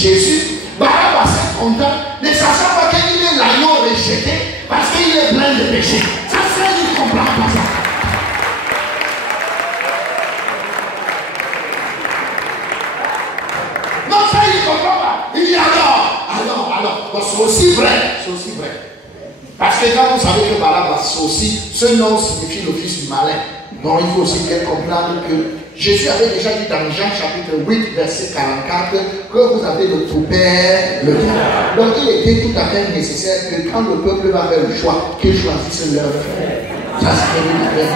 Jésus, Barabbas est content, ne sachant pas qu'il est l'agneau rejeté parce qu'il est plein de péchés. Ça, il ne comprend pas ça. Non, ça, il ne comprend pas. Il dit alors, bon, c'est aussi vrai. Parce que quand vous savez que Barabbas, ce nom signifie le fils du malin. Donc il faut aussi bien comprendre que Jésus avait déjà dit dans Jean chapitre 8, verset 44, que vous avez le tout père, le diable. Donc il était tout à fait nécessaire que quand le peuple va faire le choix, qu'ils choisissent leur frère. Ça c'est une affaire.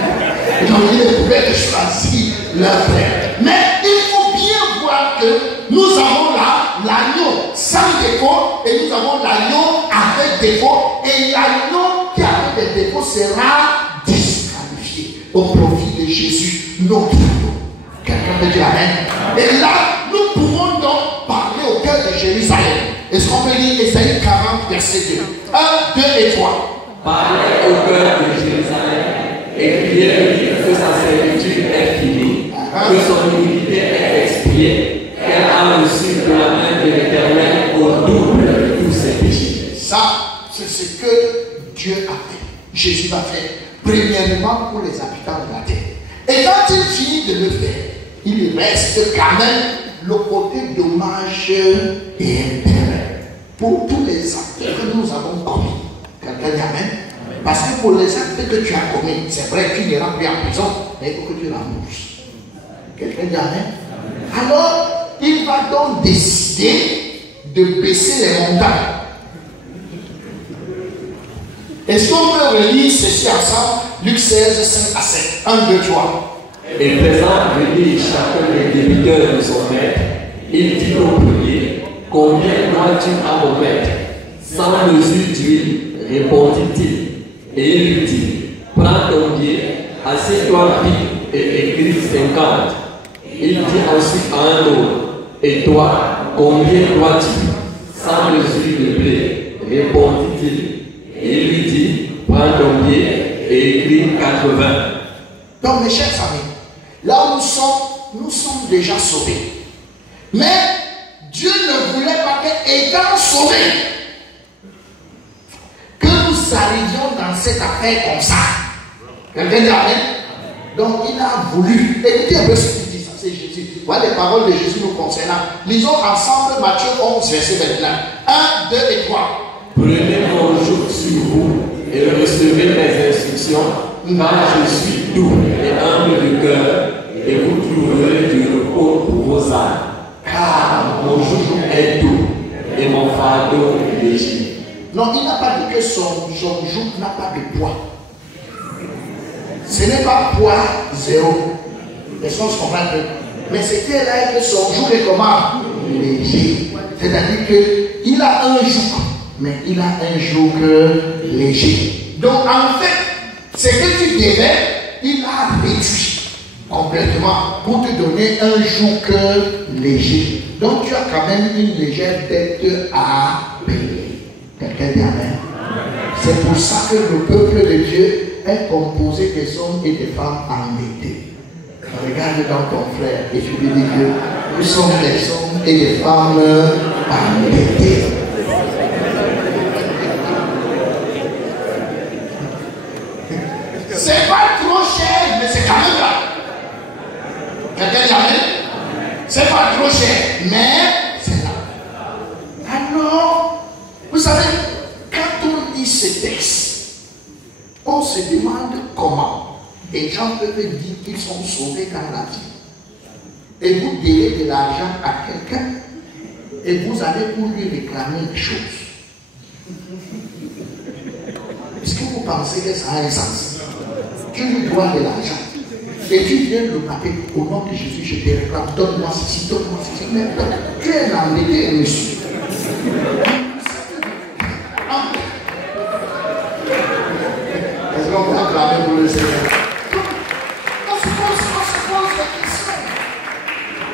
Donc il pouvait choisir leur frère. Mais il faut bien voir que nous avons là l'agneau sans défaut et nous avons l'agneau avec défaut. Et l'agneau qui a des défauts sera disqualifié au profit de Jésus, notre agneau. Quelqu'un peut dire amen. Et là, nous pouvons donc parler au cœur de Jérusalem. Est-ce qu'on peut lire Ésaïe 40, verset 2? 1, 2 et 3. Parlez au cœur de Jérusalem et criez-lui que sa servitude est finie, que son iniquité est expiée, qu'elle a reçu de la main de l'Éternel au double de tous ses péchés. Ça, c'est ce que Dieu a fait. Jésus va faire, premièrement pour les habitants de la terre. Et quand il finit de le faire, il reste quand même le côté dommage et intérêt pour tous les actes que nous avons commis. Quelqu'un dit amen. Parce que pour les actes que tu as commis, c'est vrai que tu n'iras plus en prison, mais il faut que tu rembourses. Quelqu'un dit amen. Alors, il va donc décider de baisser les montagnes. Est-ce qu'on peut relire ceci ensemble? Luc 16, 5 à 7. 1, 2, 3. Et faisant venir chacun des débiteurs de son maître, il dit au premier, combien dois-tu à mon maître? 100 mesures d'huile, répondit-il. Et il lui dit, prends ton pied, assieds-toi vite et écris 50. Il dit ensuite à un autre, et toi, combien dois-tu? 100 mesures de blé, répondit-il. Et il lui dit, prends ton pied et écris 80. Donc mes chers amis, là où nous sommes déjà sauvés. Mais Dieu ne voulait pas qu'étant sauvés, que nous arrivions dans cette affaire comme ça. Quelqu'un dit amen. Donc il a voulu. Écoutez un peu ce qu'il dit, ça c'est Jésus. Voilà les paroles de Jésus nous concernant. Lisons ensemble Matthieu 11, verset 21. 1, 2 et 3. Prenez mon joug sur vous et recevez mes instructions, car je suis doux et humble de cœur, et vous trouverez du repos pour vos âmes. Car mon joug est doux et mon fardeau est léger. Non, il n'a pas dit que son joug n'a pas de poids. Ce n'est pas poids zéro. Est-ce qu'on se comprend un peu? Mais c'est qu'il a que son joug est comment? Léger. C'est-à-dire qu'il a un joug, mais il a un joug léger. Donc en fait, ce que tu devais, il a réduit complètement pour te donner un joug léger. Donc tu as quand même une légère dette à payer. Quelqu'un dit amen. C'est pour ça que le peuple de Dieu est composé des hommes et des femmes endettés. Regarde dans ton frère et tu lui dis que nous sommes des hommes et des femmes endettés. C'est pas trop cher, mais c'est quand même là. Quelqu'un dit amen? C'est pas trop cher, mais c'est là. Alors, vous savez, quand on lit ce texte, on se demande comment des gens peuvent dire qu'ils sont sauvés dans la vie. Et vous donnez de l'argent à quelqu'un et vous allez pour lui réclamer des choses. Est-ce que vous pensez que ça a un sens? Tu lui dois de l'argent et tu viens le taper au nom de Jésus, je te réclame, donne-moi ceci, donne-moi ceci. Mais tu es un endetté, monsieur. Est-ce qu'on peut acclamer pour le Seigneur?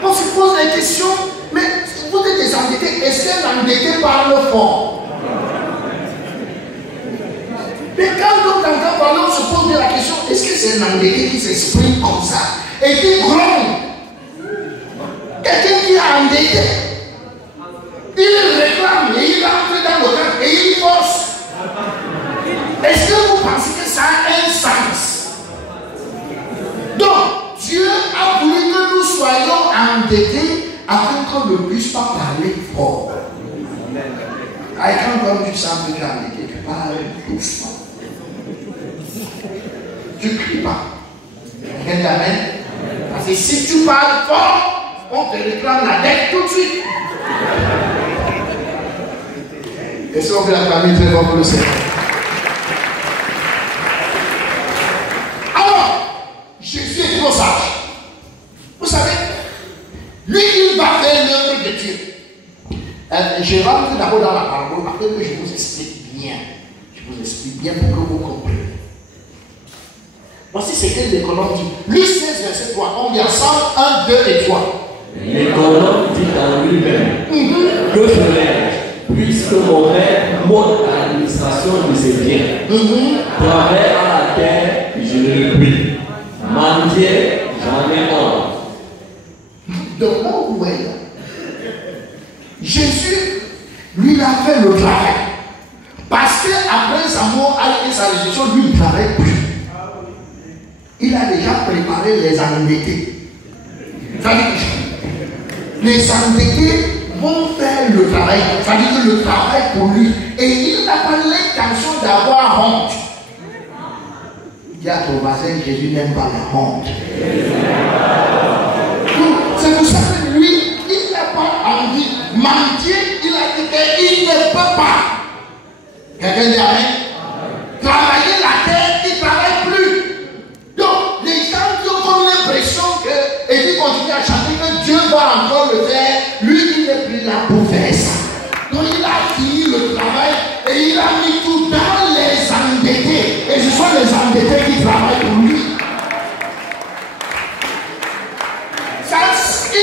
On se pose la question, mais vous êtes des endettés, est-ce qu'un endetté parle fort? Mais quand on entend parler, on se pose la question, est-ce que c'est un endetté qui s'exprime comme ça et qui gronde? Quelqu'un qui est endetté. Il réclame et il entre dans le camp et il force. Est-ce que vous pensez que ça a un sens? Donc, Dieu a voulu que nous soyons endettés afin qu'on ne puisse pas parler fort. Et quand tu sens que tu es endetté, tu parles doucement. Tu ne cries pas. Amen. Parce que si tu parles fort, on te réclame la dette tout de suite. Est-ce qu'on fait la famille très fort pour le Seigneur? Alors, Jésus est trop sage. Vous savez, lui, il va faire l'œuvre de Dieu. Je rentre d'abord dans la parole, après que je vous explique bien. Je vous explique bien pour que vous compreniez. Voici ce que l'économe dit. Luc 16, verset 3. On dit ensemble 1, 2 et 3. L'économe dit en lui-même, que ferais-je, puisque mon maître monte à l'administration de ses biens. Travaille à la terre, je ne le puis. Mendier, j'en ai honte. Donc, mon voyez, Jésus, lui, il a fait le travail. Parce qu'après sa mort et sa résurrection, lui, il ne travaille plus. Il a déjà préparé les endettés. Les endettés vont faire le travail. Ça veut dire le travail pour lui. Et il n'a pas l'intention d'avoir honte. Il y a ton voisin, Jésus n'aime pas la honte. C'est pour ça que lui, il n'a pas envie. Mentir, il a dit qu'il ne peut pas. Quelqu'un dit amen. Travailler la terre, il ne travaille plus. Donc, les gens qui ont l'impression que, et qui continuent à chanter que Dieu va encore le faire, lui, il n'est plus là pour faire ça. Donc, il a fini le travail et il a mis tout dans les endettés. Et ce sont les endettés qui travaillent pour lui. Ça, il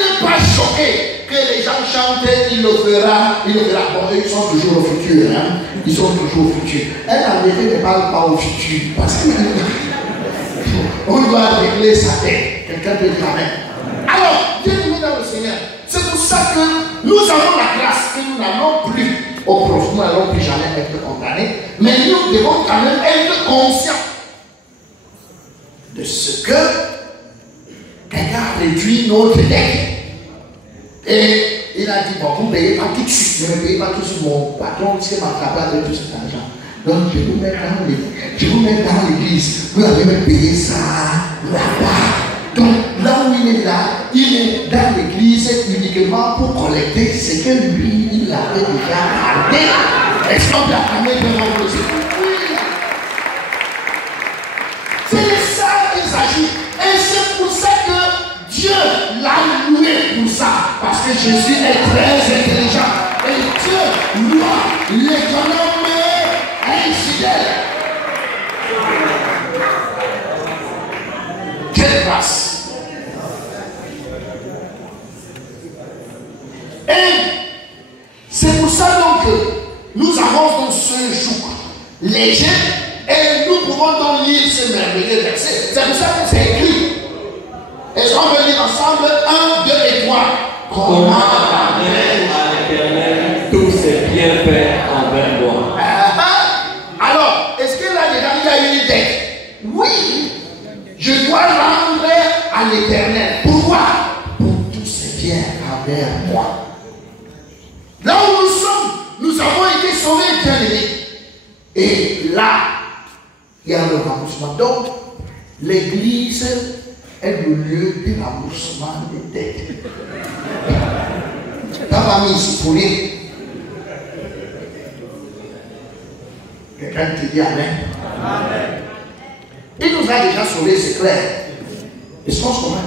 n'est pas choqué que les gens chantent, il le fera. Bon, ils sont toujours au futur. Hein? Ils sont toujours au futur. Un endetté ne parle pas au futur. Parce que on doit régler sa tête. Quelqu'un peut dire amen. Alors, bienvenue dans le Seigneur. C'est pour ça que nous avons la grâce que nous n'allons plus au profit, nous n'allons plus jamais être condamnés. Mais nous devons quand même être conscients de ce que quelqu'un a réduit notre dette. Et il a dit, bon, vous ne payez pas tout de suite. Ne me payez pas tout de suite. Mon patron s'est attrapé avec tout cet argent. Donc, je vous mets dans l'église. Vous allez me payer ça là-bas. Donc, là où il est là, il est dans l'église uniquement pour collecter ce que lui, il avait déjà gardé. Est-ce qu'on peut acclamer devant le Seigneur? Oui. C'est de ça qu'il s'agit. Et c'est pour ça que Dieu l'a loué pour ça. Parce que Jésus est très intelligent. Et Dieu loue l'économe infidèle. Quelle grâce. Et c'est pour ça donc que nous avons dans ce jour léger et nous pouvons donc lire ce merveilleux verset. C'est pour ça que c'est écrit. Est-ce qu'on peut lire ensemble 1, 2 et 3? Comment amène à l'Éternel tous ses bienfaits envers moi? Alors, est-ce que là dedans il y a une dette? Oui, je dois rendre à l'Éternel. Pourquoi? Pour tous ses biens envers moi. Là où nous sommes, nous avons été sauvés, bien aimés. Et là, il y a le remboursement. Donc, l'église est le lieu du remboursement des dettes. Pas mis ici pour rien. Quelqu'un te dit amen. Amen. Il nous a déjà sauvés, c'est clair. Est-ce qu'on se comprend?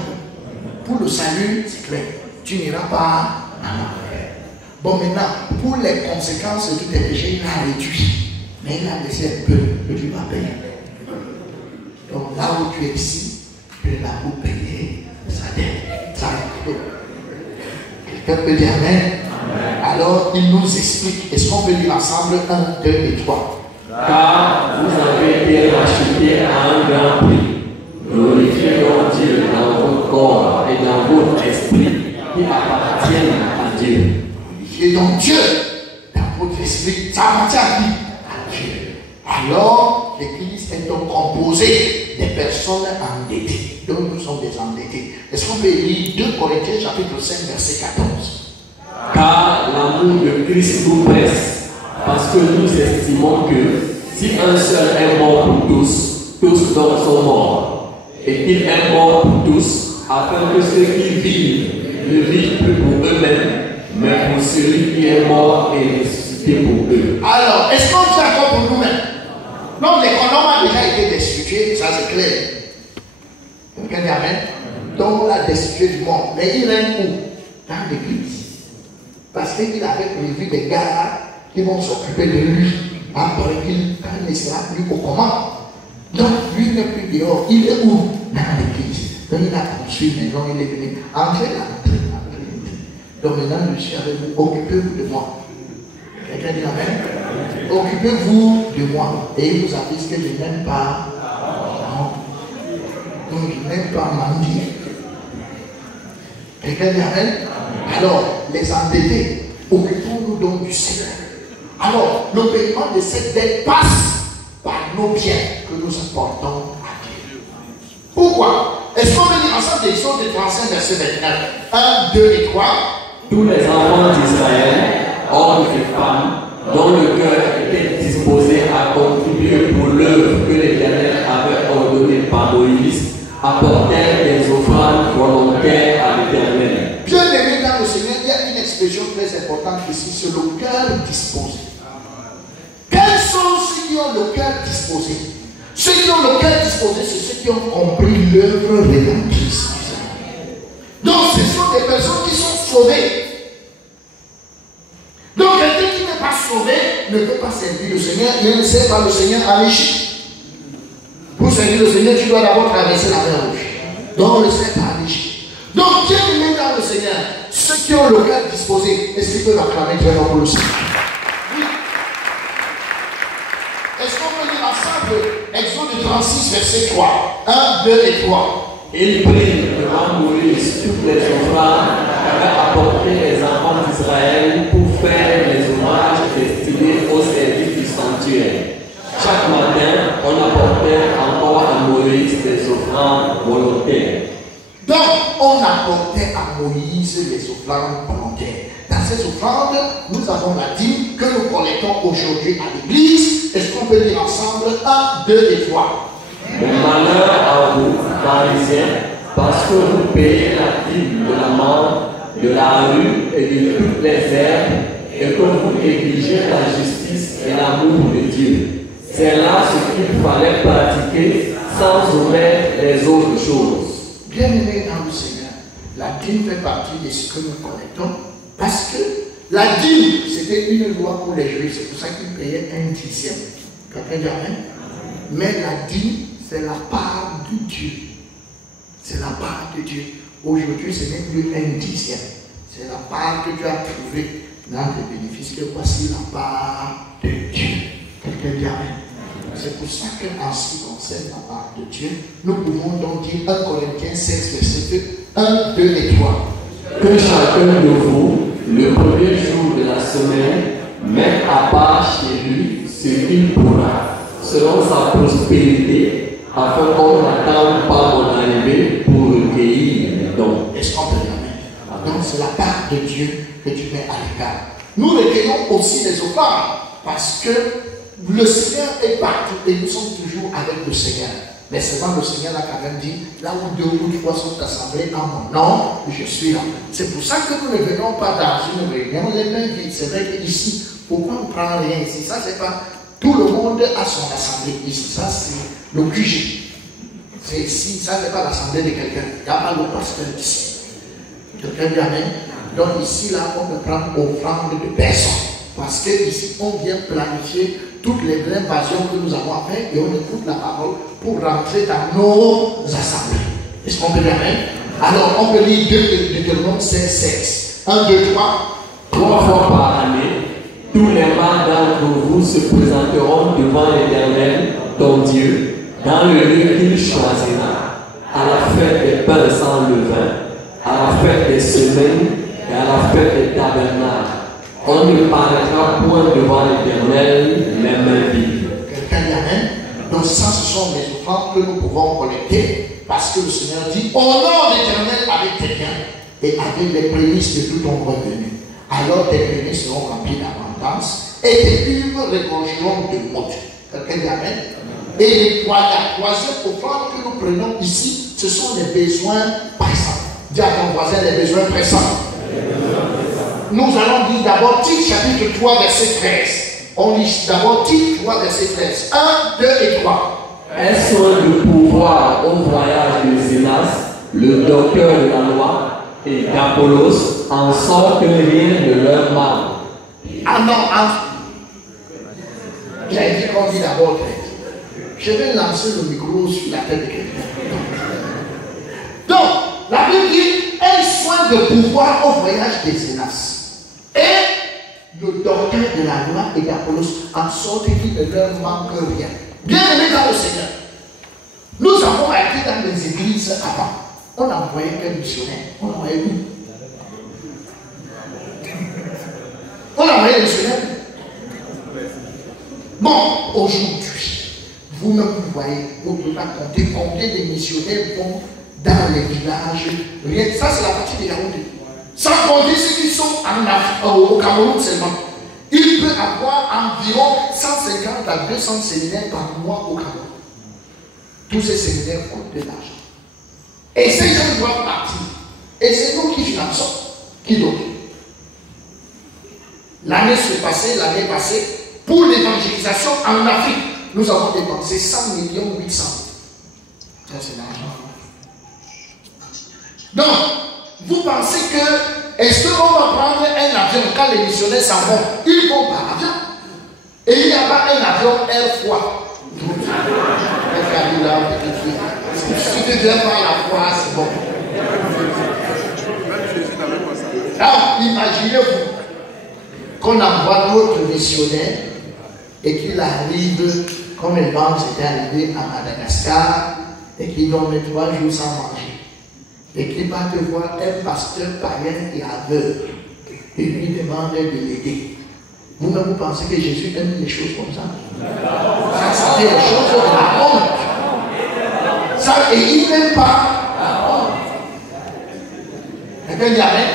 Pour le salut, c'est clair. Tu n'iras pas en enfer. Bon, maintenant, pour les conséquences de tous tes péchés, il a réduit. Mais il a laissé un peu, que tu vas payer. Donc là où tu es ici, tu es là pour payer sa dette. Ça quelqu'un peut dire amen. Amen. Alors, il nous explique. Est-ce qu'on peut lire ensemble 1, 2 et 3? Car vous avez été rachetés à un grand prix. Glorifiez donc Dieu dans votre corps et dans votre esprit qui appartiennent à Dieu. qui est dans Dieu, dans votre esprit, ça appartient à qui? À Dieu. Alors, l'Église est donc composée des personnes endettées. Donc, nous sommes des endettés. Est-ce qu'on peut lire 2 Corinthiens chapitre 5, verset 14? Car l'amour de Christ nous presse, parce que nous estimons que si un seul est mort pour tous, tous donc sont morts, et qu'il est mort pour tous, afin que ceux qui vivent ne vivent plus pour eux-mêmes, mais pour celui qui est mort et ressuscité pour eux. Alors, est-ce qu'on vit encore pour nous-mêmes? Non, l'économie a déjà été destitué, ça c'est clair. Vous comprenez, amen? Donc on l'a destitué du monde. Mais il règne où? Dans l'église. Parce qu'il avait prévu des gars qui vont s'occuper de lui. Après quand il ne sera plus aux commandes. Donc lui n'est plus dehors. Il est où? Dans l'église. Donc il a construit une maison, il est venu. Entrez là, entrez. Donc maintenant je suis avec vous. Occupez-vous de moi. Quelqu'un dit amen? Occupez-vous de moi. Et il vous avise que je n'aime pas. Non. Donc je n'aime pas mentir. Quelqu'un dit amen? Alors, les endettés, occupons-nous donc du Seigneur. Alors, le paiement de cette dette passe par nos biens que nous apportons à Dieu. Pourquoi? Est-ce qu'on peut lire ensemble Exode 35, verset 29? 1, 2 et 3. Tous les enfants d'Israël, hommes et femmes, dont le cœur était disposé à contribuer pour l'œuvre que l'Éternel avait ordonnée par Moïse, apportèrent des offrandes volontaires à l'Éternel. Bien aimé dans le Seigneur, il y a une expression très importante ici, c'est le cœur disposé. Quels sont ceux qui ont le cœur disposé? Ceux qui ont le cœur disposé, c'est ceux qui ont compris l'œuvre rédemptrice du Seigneur. Donc ce sont des personnes qui sont sauvées. Donc quelqu'un qui n'est pas sauvé ne peut pas servir le Seigneur. Il ne sert pas le Seigneur à l'Égypte. Pour servir le Seigneur, tu dois d'abord traverser la mer Rouge. Donc on ne sert pas à l'Égypte. Donc bien aimé dans le Seigneur, ceux qui ont le cœur disposé, est-ce qu'ils peuvent acclamer très fort pour le Seigneur? Oui. Est-ce qu'on peut lire ensemble Exode 36, verset 3? 1, 2 et 3. Il prit devant Moïse toutes les offrandes qu'avaient apporté les enfants d'Israël pour faire les ouvrages destinés au service du sanctuaire. Chaque matin, on apportait encore à Moïse des offrandes volontaires. Donc, on apportait à Moïse les offrandes volontaires. Dans ces offrandes, nous avons la dîme que nous collectons aujourd'hui à l'église. Est-ce qu'on peut lire ensemble 1, 2 et 3? Le malheur à vous, Parisiens, parce que vous payez la dîme de la menthe, de la rue et de toutes les herbes, et que vous négligez la justice et l'amour de Dieu. C'est là ce qu'il fallait pratiquer sans omettre les autres choses. Bien aimé dans le Seigneur, la dîme fait partie de ce que nous collectons, parce que la dîme, c'était une loi pour les Juifs, c'est pour ça qu'ils payaient 1/10. Quelqu'un dit amen? Mais la dîme, c'est la part de Dieu. C'est la part de Dieu. Aujourd'hui, ce n'est plus 1/10. C'est la part que tu as trouvée dans les bénéfices, que voici la part de Dieu. Quelqu'un dit amen? C'est pour ça qu'en ce qui concerne la part de Dieu, nous pouvons donc dire 1 Corinthiens 16, verset 1, 2 et 3. Que chacun de vous, le premier jour de la semaine, mette à part chez lui ce qu'il pourra, selon sa prospérité, afin qu'on n'attende pas mon arrivée pour recueillir les dons. Est-ce qu'on peut dire amen? Donc c'est la part de Dieu que tu mets à l'écart. Nous recueillons aussi les offrandes, parce que le Seigneur est partout et nous sommes toujours avec le Seigneur. Mais seulement le Seigneur a quand même dit, là où 2 ou 3 sont assemblés en mon nom, je suis là. C'est pour ça que nous ne venons pas dans une réunion les mains vides. C'est vrai qu'ici, pourquoi on ne prend rien ici? Ça, c'est pas tout le monde a son assemblée ici. Ça, c'est le QG. C'est ici, ça, c'est pas l'assemblée de quelqu'un. Il n'y a pas le pasteur ici. Quelqu'un dit amen. Donc ici, là, on ne prend offrande de personne. Parce que ici, on vient planifier toutes les invasions que nous avons à faire et on écoute la parole pour rentrer dans nos assemblées. Est-ce qu'on peut dire amen? Alors, on peut lire Deutéronome 16, 1, 2, 3. 3 fois par année, tous les mâles d'entre vous se présenteront devant l'Éternel, ton Dieu, dans le lieu qu'il choisira, à la fête des pains sans levain, à la fête des semaines et à la fête des tabernacles. On ne paraîtra point devant l'Éternel les mains vides. Quelqu'un dit amen. Donc ça, ce sont les offrandes que nous pouvons collecter parce que le Seigneur dit honore l'Éternel avec tes biens et avec les prémices de tout ton revenu. Alors tes prémices seront remplies d'abondance et tes cuves regorgeront de mode. Quelqu'un dit amen. Et la troisième offrande que nous prenons ici, ce sont les besoins pressants. Dis à ton voisin les besoins pressants. Nous allons lire d'abord Tite chapitre 3 verset 13. On lit d'abord Tite 3 verset 13. 1, 2 et 3. Est-ce de pouvoir au voyage de Zénas, le docteur de la loi, et d'Apollos, en sorte que rien ne leur manque. Ah non, j'ai dit qu'on dit d'abord 13. Je vais lancer le micro sur la tête de quelqu'un. Donc, la Bible dit, aie soin de pouvoir au voyage des Zénas. Et le docteur de la loi et d'Apollos, en sorte qu'il ne leur manque rien. Bien aimé dans le Seigneur, nous avons été dans les églises avant. On envoyait quel missionnaire? On envoyait où? On envoyait les missionnaires. Bon, aujourd'hui, vous-même vous voyez, vous ne pouvez pas compter combien de missionnaires vont dans les villages. Rien. Ça, c'est la partie des Yaoundé. Sans compter ceux qui sont au Cameroun seulement. Il peut avoir environ 150 à 200 séminaires par mois au Cameroun. Tous ces séminaires coûtent de l'argent. Et ces gens doivent partir. Et c'est nous qui finançons. Qui d'autre? L'année passée, pour l'évangélisation en Afrique, nous avons dépensé 100 millions 800. Ça, c'est l'argent. Donc, vous pensez que, est-ce qu'on va prendre un avion quand les missionnaires s'en vont? Ils vont par avion. Et il n'y a pas un avion Air Foi. Si tu ne viens pas à la foi, c'est bon. Alors, imaginez-vous qu'on envoie notre missionnaire et qu'il arrive, comme les banques étaient arrivées à Madagascar, et qu'il doit mettre 3 jours sans manger. Et qu'il va te voir un pasteur païen et aveugle et lui demande de l'aider. Vous-même, vous pensez que Jésus aime les choses comme ça? Ça, c'est des choses de la honte. Ça, et il n'aime pas la honte. Quelqu'un dit amen?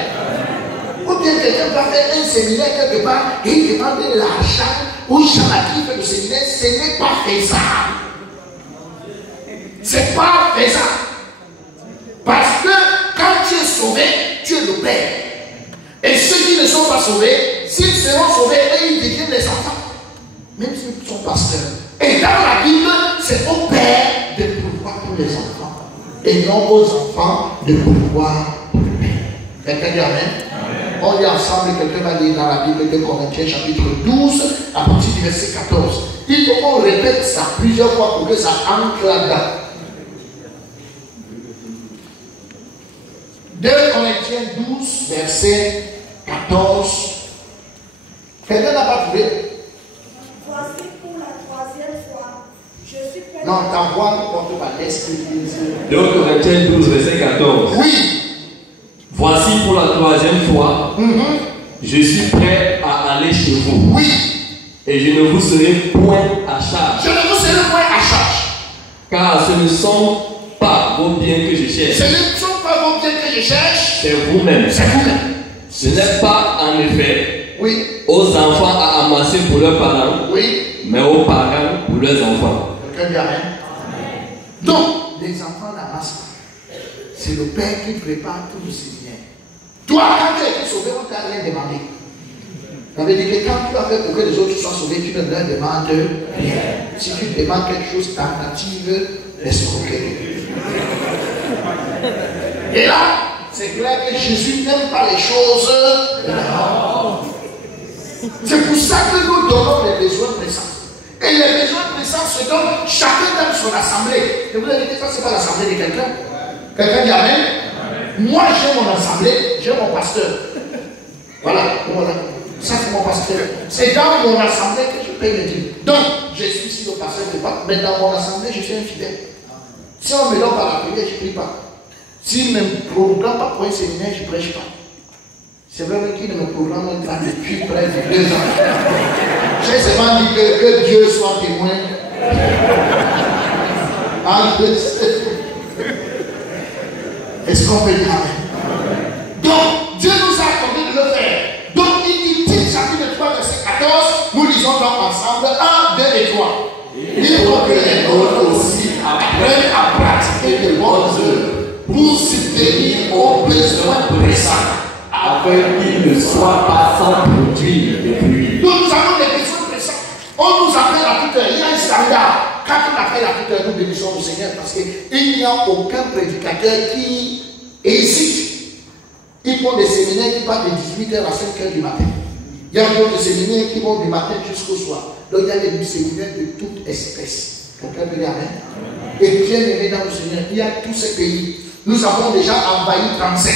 Ou bien quelqu'un va faire un séminaire quelque part et il demande de l'argent aux gens à qui fait le séminaire. Ce n'est pas faisable. C'est pas faisable. Parce que quand tu es sauvé, tu es le Père. Et ceux qui ne sont pas sauvés, s'ils seront sauvés, ils deviennent les enfants. Même s'ils sont pasteurs. Et dans la Bible, c'est au Père de pouvoir pour les enfants. Et non aux enfants de pouvoir pour le Père. Quelqu'un dit amen? On lit ensemble, quelqu'un va lire dans la Bible de Corinthiens chapitre 12, à partir du verset 14. Il faut qu'on répète ça plusieurs fois pour que ça entre là-dedans. 2 Corinthiens 12, verset 14. Quelqu'un n'a pas trouvé? Voici pour la 3e fois. Je suis prêt. Non, ta voix ne porte pas l'esprit. 2 Corinthiens 12, verset 14. Oui. Voici pour la 3e fois, je suis prêt à aller chez vous. Oui. Et je ne vous serai point à charge. Je ne vous serai point à charge. Car ce ne sont pas vos biens que je cherche. Ce ne sont pas vos biens que je cherche. C'est vous-même. C'est vous-même. Ce n'est pas en effet Oui. aux enfants à amasser pour leurs parents, Oui. mais aux parents pour leurs enfants. Quelqu'un dit amen. Donc, les enfants n'amassent pas. C'est le Père qui prépare tout le séminaire. Toi, quand tu as été sauvé, on ne t'a rien demandé. Ça veut dire que quand tu as fait pour que les autres soient sauvés, tu ne leur demandes rien. Si tu demandes quelque chose tentative, l'escroquerie. Et là, c'est clair que Jésus n'aime pas les choses de la mort. C'est pour ça que nous donnons les besoins pressants. Et les besoins pressants se donnent chacun dans son assemblée. Et vous avez dit que ça, ce n'est pas l'assemblée de quelqu'un. Quelqu'un dit amen. Moi, j'ai mon assemblée, j'ai mon pasteur. Voilà. Ça, c'est mon pasteur. C'est dans mon assemblée que je paye les dîmes. Donc, je suis ici le pasteur de Pâques, mais dans mon assemblée, je suis un fidèle. Si on me donne pas la prière, je ne prie pas. S'il ne me programme pas pour un séminaire, je ne prêche pas. C'est vrai qu'il ne me programme pas depuis près de 2 ans. J'ai seulement dit que Dieu soit témoin. Est-ce qu'on peut dire amen? Donc, Dieu nous a accordé de le faire. Donc, il dit, Tite chapitre 3, verset 14, nous lisons donc ensemble 1, 2 et 3. Il faut que les nôtres aussi apprennent à pratiquer de bonnes œuvres pour subvenir aux besoins pressants, afin qu'il ne soit pas sans produire de fruits. Donc, nous avons des besoins pressants. On nous appelle à toute heure. Il y a un standard. Quand on appelle à toute heure, nous bénissons le Seigneur parce qu'il n'y a aucun prédicateur qui hésite. Ils font des séminaires qui partent de 18h à 5h du matin. Il y a d'autres séminaires qui vont du matin jusqu'au soir. Donc il y a des séminaires de toute espèce. Quelqu'un peut dire amen? Et bien aimé dans le Seigneur, il y a tous ces pays. Nous avons déjà envahi 35.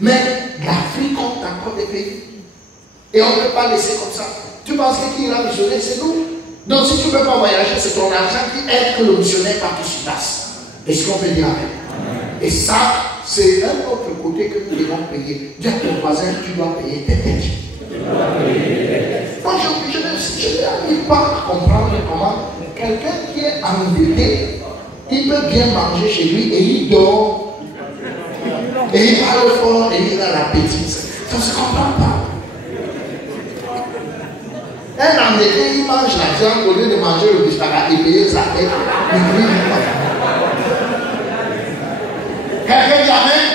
Mais l'Afrique compte encore des pays. Et on ne peut pas laisser comme ça. Tu penses que qui ira missionner, c'est nous. Donc si tu ne peux pas voyager, c'est ton argent qui aide que le missionnaire parte sur place. Est-ce qu'on peut dire amen? Et ça, c'est un autre côté que nous devons payer. Dis à ton voisin, tu dois payer tes dettes. Moi, je n'arrive pas à comprendre comment quelqu'un qui est endetté, il peut bien manger chez lui et il dort. Et il parle fort et il a l'appétit. Ça ne se comprend pas. Un endetté, il mange la viande au lieu de manger le bistaga et payer sa tête. Quelqu'un dit amen?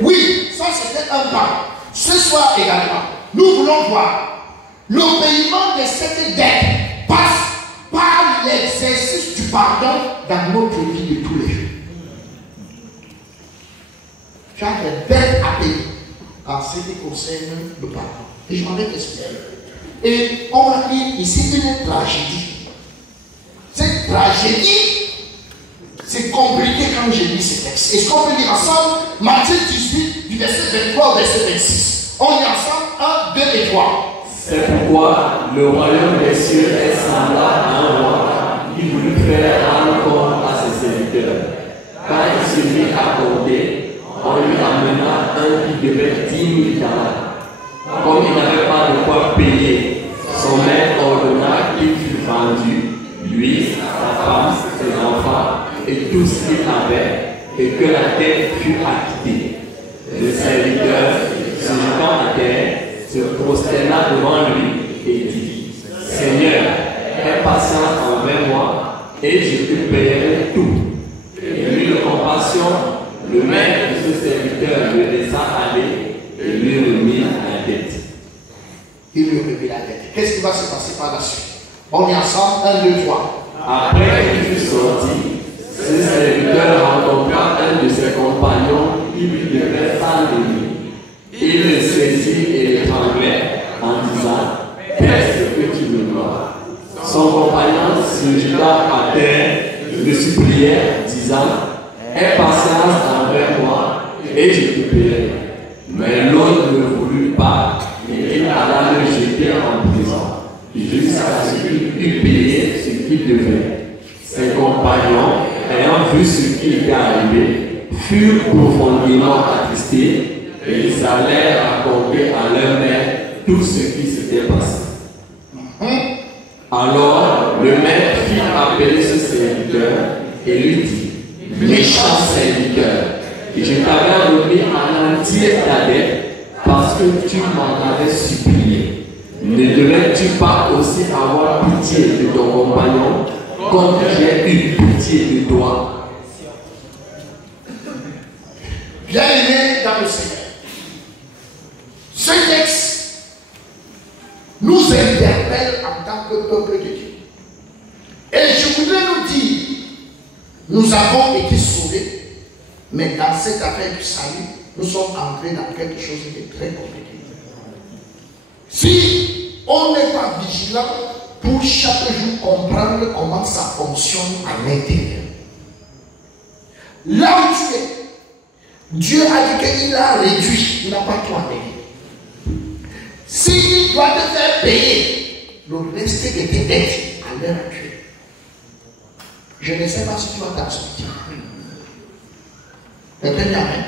Oui, ça c'était un pas. Ce soir également, nous voulons voir le paiement de cette dette passe par l'exercice du pardon dans notre vie de tous les jours. Tu as des dettes à payer en ce qui concerne le pardon. Et je m'en vais t'expliquer. Et on va lire ici une tragédie. Cette tragédie, c'est compliqué quand je lis ce texte. Est-ce qu'on peut lire ensemble Matthieu 18, du verset 23 au verset 26. On lit ensemble 1, 2 et 3. C'est pourquoi le royaume des cieux est semblable à un roi qui voulut faire rendre compte à ses serviteurs. Quand il se mit à compter, on lui amena un qui devait 10 000 talents. Comme il n'avait pas de quoi payer, son maître ordonna qu'il fût vendu, lui, sa femme, ses enfants et tout ce qu'il avait, et que la dette fût acquittée. Le serviteur, se jetant à terre, se prosterna devant lui et dit: Seigneur, aie patience envers moi, et je te paierai tout. Et lui de compassion, le maître de ce serviteur le laissa aller et lui remit la dette. Il lui remit la dette. Qu'est-ce qui va se passer par la suite? On est ensemble, 1, 2, 3. Après qu'il fut sorti, ce serviteur rencontra un de ses compagnons qui lui devait 100 deniers. Il le saisit et l'étranglait en disant: Qu'est-ce que tu me dois? Son compagnon se jeta à terre, le suppliait, disant: Aie patience envers moi et je te paierai. Mais l'autre ne voulut pas et il alla le jeter en prison, jusqu'à ce qu'il eût payé ce qu'il devait. Ses compagnons, ayant vu ce qui était arrivé, furent profondément attristés et ils allèrent raconter à leur mère tout ce qui s'était passé. Alors le maître fit appeler ce serviteur et lui dit: Méchant serviteur, je t'avais remis en entier ta dette parce que tu m'en avais supplié. Ne devais-tu pas aussi avoir pitié de ton compagnon comme j'ai eu pitié de toi? Bien-aimé dans le Seigneur, ce texte nous interpelle en tant que peuple de Dieu. Et je voudrais nous dire, nous avons été sauvés, mais dans cette affaire du salut, nous sommes entrés dans quelque chose de très compliqué. Si on n'est pas vigilant pour chaque jour comprendre comment ça fonctionne à l'intérieur, là où tu es, Dieu a dit qu'il a réduit, il n'a pas tout à payer. S'il doit te faire payer le reste de tes dettes à l'heure actuelle, je ne sais pas si tu vas t'en sortir. Quelqu'un dit amen.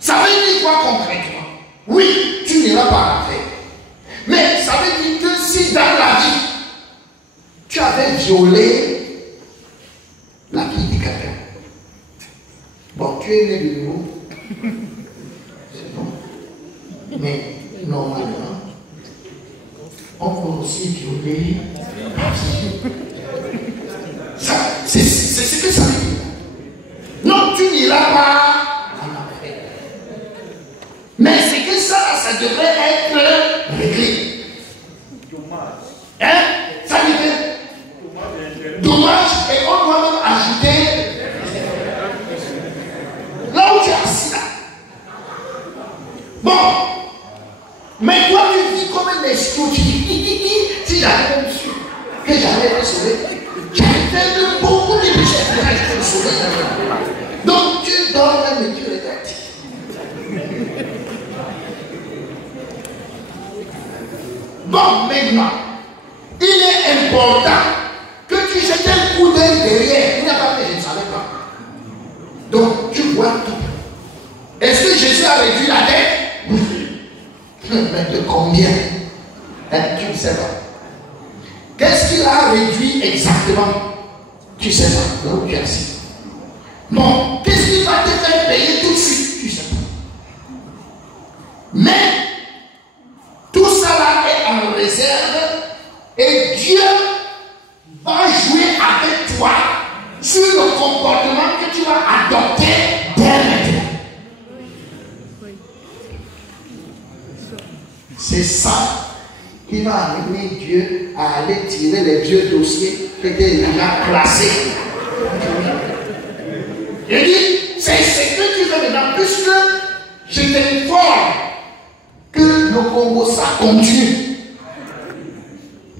Ça veut dire quoi concrètement? Oui, tu n'iras pas en enfer. Mais ça veut dire que si dans la vie, tu avais violé la vie de quelqu'un, bon, tu es né de nouveau, c'est bon. Mais normalement, on peut aussi violer la vie. C'est ce que ça veut dire. Non, tu n'iras pas en enfer. Mais c'est que ça devrait être réglé. Hein? Ça veut dire dommage, et on doit même ajouter là où tu es assis là. Bon, mais toi tu vis comme un escroc. Tu dis, si j'avais même su que j'allais être sauvé, j'avais fait de beaucoup de péchés pour être sauvé. Donc tu dors même et tu regrettes. Bon, maintenant, il est important que tu jettes un coup d'œil derrière. Il n'y a pas fait, je ne savais pas. Donc, tu vois tout. Est-ce que Jésus a réduit la dette? Oui. Mais de combien? Tu ne sais pas. Qu'est-ce qu'il a réduit exactement? Tu ne sais pas. Là où tu es assis. Bon, qu'est-ce qu'il va te faire payer tout de suite? Tu ne sais pas. Mais, tout ça là est en réserve et Dieu va jouer avec toi sur le comportement que tu vas adopter dès maintenant. C'est ça qui va amener Dieu à aller tirer les vieux dossiers qui étaient déjà classés. Il dit, c'est ce que tu fais maintenant, puisque je t'informe que le Congo, ça continue.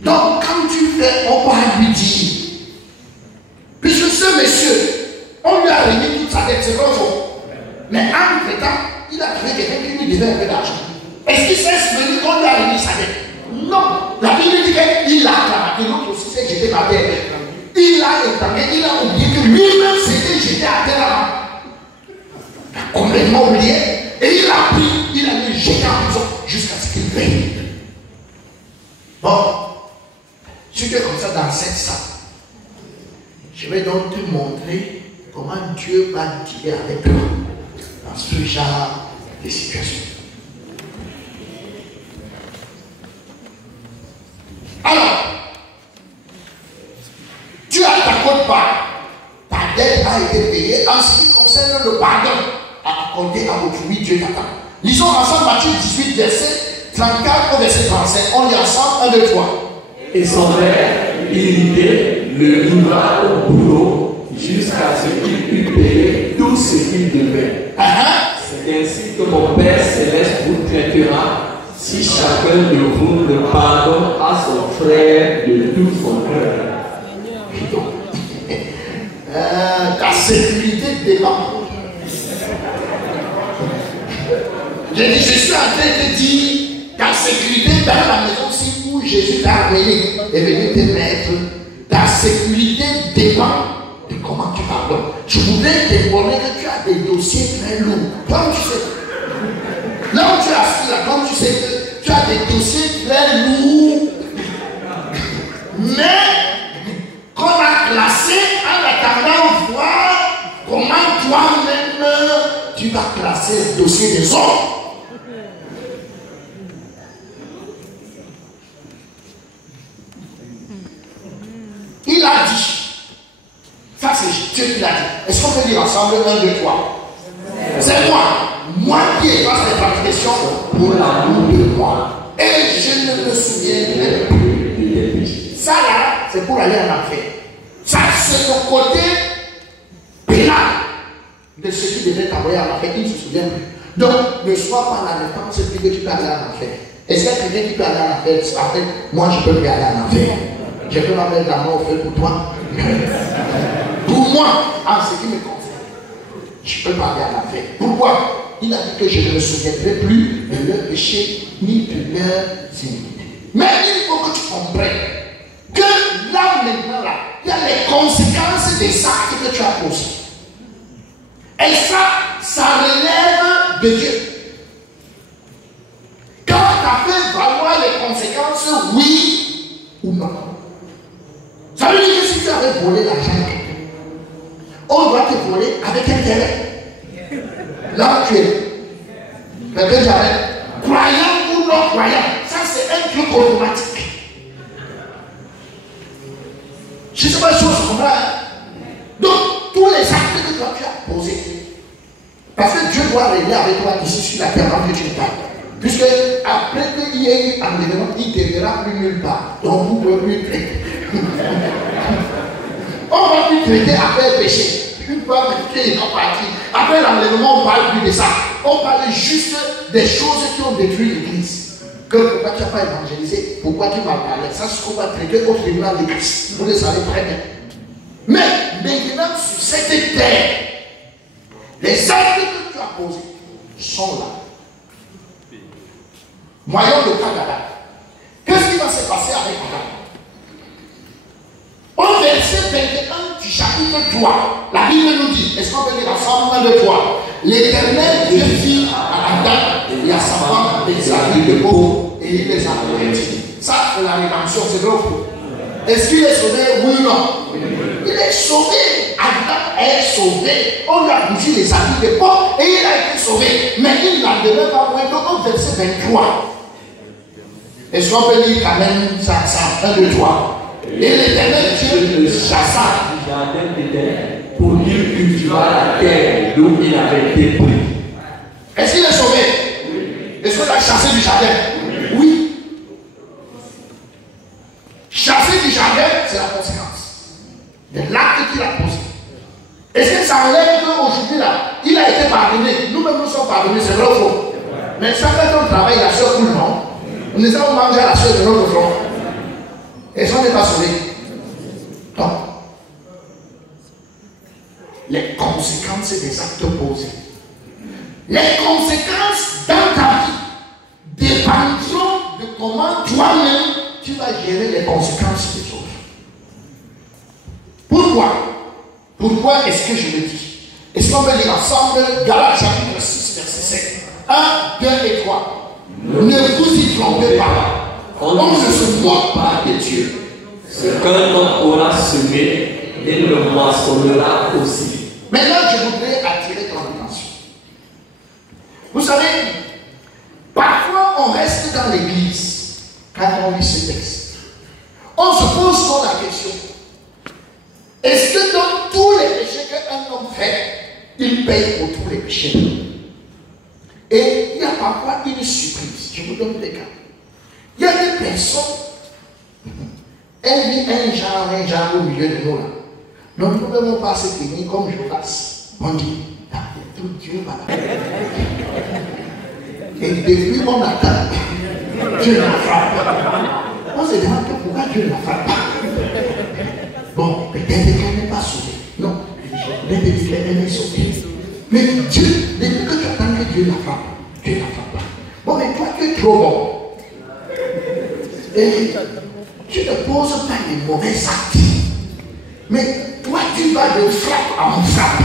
Donc, quand tu fais, on va lui dire, puisque ce monsieur, on lui a remis toute sa dette, c'est pas faux. Mais entre-temps, il a trouvé quelqu'un qui lui devait un peu d'argent. Est-ce qu'il s'est souvenu qu'on lui a remis sa dette? Non. La Bible dit qu'il a clamé, l'autre aussi s'est jeté par terre. Il a établi, il a oublié que lui-même s'était jeté à terre avant. Il a complètement oublié. Et il a pris, il a mis jeté en prison jusqu'à ce qu'il vienne. Bon, si tu es comme ça dans cette salle, je vais donc te montrer comment Dieu va dealer avec toi dans ce genre de situation. Alors, tu as ta quote part. Ta dette a été payée en ce qui concerne le pardon à accorder à autrui. Dieu t'attend. Lisons ensemble Matthieu 18, verset 34 au verset 35. On lit ensemble, 1, 2, 3. Et son père, irrité, le livra au boulot jusqu'à ce qu'il eût payé tout ce qu'il devait. C'est ainsi que mon Père céleste vous traitera si chacun de vous ne pardonne à son frère de tout son cœur. Ta sécurité dépend. J'ai dit, je suis en train de te dire, ta sécurité dans la maison si où Jésus t'a amené est venu te mettre. Ta sécurité dépend de comment tu pardonnes. Je voudrais t'informer que tu as des dossiers très lourds. Comme tu sais, là où tu es assis, là, comme tu sais que tu as des dossiers très lourds, mais qu'on a classé en attendant voir comment toi-même tu vas classer le dossier des autres. Il a dit, ça c'est Dieu qui l'a dit. Est-ce qu'on peut dire ensemble 1, 2, 3? C'est moi qui ai fait cette transgression pour l'amour de moi. Et je ne me souviendrai plus de péchés. Ça là, c'est pour aller en enfer. Ça, c'est le côté pénal de ce qui devait t'envoyer en enfer. Il ne se souvient plus. Donc, ne sois pas la défense et puis que tu peux aller en enfer. Est-ce qu'il y a quelqu'un qui peut aller en enfer? En fait, moi je peux plus aller en enfer. Je peux pas mettre la main au feu pour toi. Pour moi, en ce qui me concerne, je peux pas aller en enfer. Pourquoi? Il a dit que je ne me souviendrai plus de leur péché ni de leur iniquité. Mais il faut que tu comprennes que là maintenant, là, il y a les conséquences des actes que tu as posés. Et ça relève de Dieu. t'a fait valoir les conséquences, oui ou non. Ça veut dire que si tu avais volé l'argent, on doit te voler avec intérêt. Là, tu es. Quelqu'un j'arrête. Croyant ou non croyant, ça c'est un truc automatique. Je ne sais pas si on se comprend. Donc, tous les actes que toi tu as posés, parce que Dieu doit régler avec toi ici sur la terre avant que tu ne parles. Puisque après qu'il y ait eu un événement, il ne te verra plus nulle part. Donc vous ne pouvez plus traiter. On ne va plus traiter après le péché. Une fois qu'il est parti. Après l'enlèvement, on ne parle plus de ça. On parle juste des choses qui ont détruit l'église. Que pourquoi tu n'as pas évangélisé? Pourquoi tu m'as parlé? Ça, c'est ce qu'on va traiter au tribunal de Christ. Vous le savez très bien. Mais maintenant, sur cette terre, les actes que tu as posés sont là. Voyons le cas d'Adam. Qu'est-ce qui va se passer avec Adam? Au verset 21 du chapitre 3, la Bible nous dit, est-ce qu'on peut lire ensemble de 3? L'Éternel Dieu fit à Adam et à sa femme des habits de peau et il les a revêtis. Ça, c'est la rédemption, c'est vrai ou faux? Est-ce qu'il est sauvé? Oui ou non? Il est sauvé. Adam est sauvé. On lui a bougé les habits de peau et il a été sauvé. Mais il n'en demeure pas moins. Donc, au verset 23, est-ce qu'on peut lire quand même ça, 1, 2, 3? Et l'Éternel Dieu le chassa du jardin d'Éden pour qu'il cultiva la terre d'où il avait été pris. Est-ce qu'il est sauvé? Oui. Est-ce qu'on l'a chassé du jardin? Oui. Chasser du jardin, c'est la conséquence de l'acte qu'il a posé. Est-ce que ça enlève qu'aujourd'hui là, il a été pardonné? Nous-mêmes nous sommes pardonnés, c'est vrai ou faux? Mais ça fait qu'on travaille, la soeur coule, non? Nous avons mangé à la soeur de notre front. Et ça n'est pas sauvé. Donc, les conséquences des actes posés. Les conséquences dans ta vie dépendront de comment toi-même tu vas gérer les conséquences des autres. Pourquoi? Pourquoi est-ce que je le dis? Est-ce qu'on va lire ensemble Galates chapitre 6, verset 7? 1, 2 et 3. Ne vous y trompez pas. On ne se moque pas de Dieu. Ce qu'un homme aura semé, il le moissonnera aussi. Maintenant, je voudrais attirer ton attention. Vous savez, parfois on reste dans l'église quand on lit ce texte. On se pose donc la question. Est-ce que dans tous les péchés qu'un homme fait, il paye pour tous les péchés? Et il y a parfois une surprise. Je vous donne des cas. Il y a des personnes, elles vivent un genre au milieu de nous là. Nous ne pouvons pas se tenir comme Jonas. On dit, tout Dieu va. Et depuis on attend, Dieu ne frappe. On se demande pourquoi Dieu ne frappe pas. Bon, peut-être qu'elle n'est pas sauvée. Non, je voulais te dire qu'elle est sauvée. Mais Dieu, depuis que tu attends que Dieu la frappe, Dieu ne la frappe pas. Bon, mais toi tu es trop bon. Et tu ne poses pas les mauvais actes. Mais toi tu vas de frappe en frappe.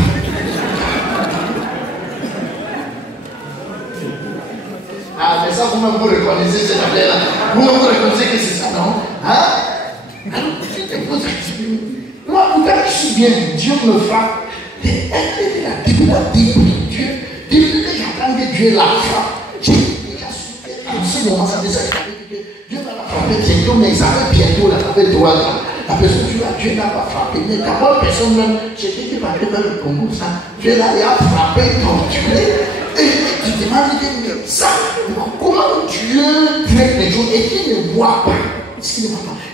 Ah, mais ça vous-même vous reconnaissez cette affaire-là. Vous-même vous reconnaissez que c'est ça, non? Hein? Alors tu te poses la question. Moi, pourquoi je suis bien, Dieu me frappe. Elle est là, depuis Dieu. Depuis que j'entends que Dieu la frappe, j'ai déjà su en ce moment, ça déjà que Dieu va la frapper bientôt, mais ça va bientôt, là, ça fait 3 ans. La personne, Dieu n'a pas frappé. Mais d'abord, personne même, j'étais parti vers le Congo, ça. Dieu l'a frappé, torturé. Et tu te demandes, mais ça, comment Dieu traite les choses et qu'il ne voit pas?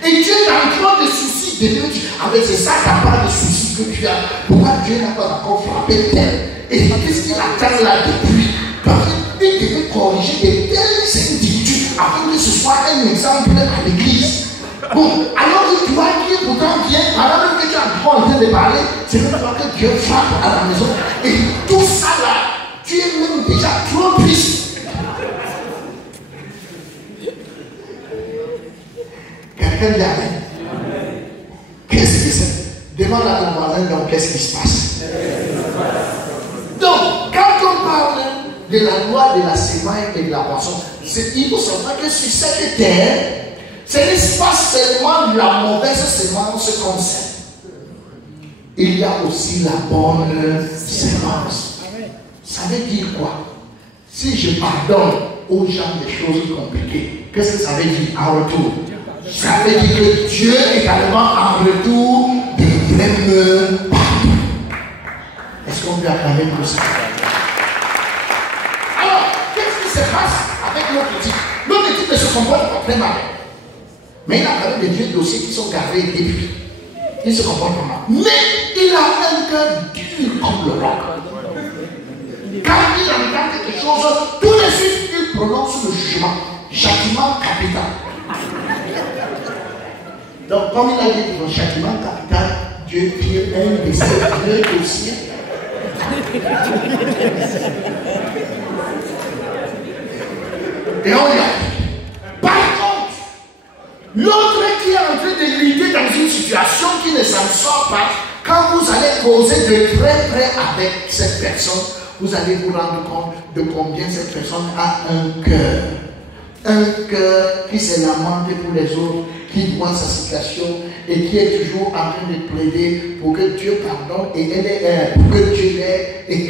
Et Dieu est en train de soucis de Dieu. Avec ces sacs à part de soucis que tu as, pourquoi Dieu n'a pas encore frappé tel? Et qu'est-ce qu'il attend là depuis? Parce qu'il devait corriger de telles individus afin que ce soit un exemple à l'église. Bon, alors que toi qui pourtant viens, alors même que tu es en train de parler, c'est même pas que Dieu frappe à la maison. Et tout ça là, tu es même déjà trop triste. Quelqu'un dit amen. Qu'est-ce que c'est? Demande à ton voisin donc qu'est-ce qui se passe. Donc, quand on parle de la loi de la semaille et de la poisson, il faut savoir que sur cette terre, ce n'est pas seulement la mauvaise semence qu'on sème. Il y a aussi la bonne semence. Ça veut dire quoi? Si je pardonne aux gens des choses compliquées, qu'est-ce que ça veut dire en retour? Ça veut dire que Dieu également en retour des mêmes pardons. Est-ce qu'on peut acclamer pour ça? Alors, qu'est-ce qui se passe avec notre type? Notre type ne se comporte pas très mal. Mais il a quand même des vieux dossiers qui sont gardés depuis. Il se comporte pas mal. Mais il a un cœur dur comme le roc. Quand il entend quelque chose, tout de suite, il prononce le jugement. Châtiment capital. Donc, comme il a dit pour le châtiment capital, Dieu tire un de ses vieux dossiers. Et on y a. Par contre, l'autre qui est en train de lutter dans une situation qui ne s'en sort pas, quand vous allez causer de très près avec cette personne, vous allez vous rendre compte de combien cette personne a un cœur. Un cœur qui se lamente pour les autres, qui voit sa situation et qui est toujours en train de plaider pour que Dieu pardonne et pour que Dieu l'aide et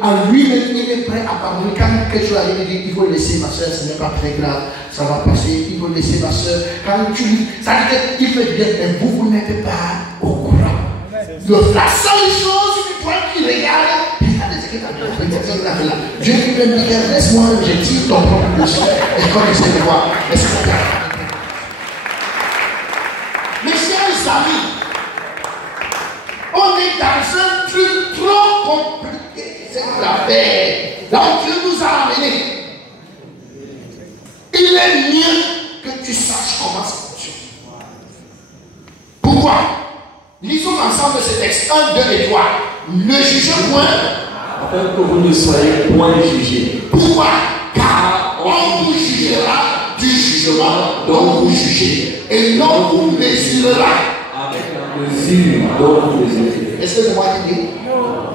qu'en lui-même il est prêt à pardonner. Quand quelque chose arrive, il dit il faut laisser ma soeur, ce n'est pas très grave, ça va passer, il faut laisser ma soeur. Quand tu lui, ça veut dire qu'il fait bien, mais vous n'êtes pas au courant. La seule chose que toi qui regardes, Dieu lui-même dit laisse-moi, je tire ton propre dossier et qu'on essaie de voir. Mes chers amis, on est dans un truc trop compliqué, c'est la paix. Là où Dieu nous a amenés. Il est mieux que tu saches comment ça fonctionne. Pourquoi? Lisons ensemble ce texte 1, 2 et 3. Ne jugez point, afin que vous ne soyez point jugés. Pourquoi? Car on vous jugera du jugement dont vous jugez, et non vous mesurera avec la mesure dont vous mesurez. Est-ce que c'est moi qui dis?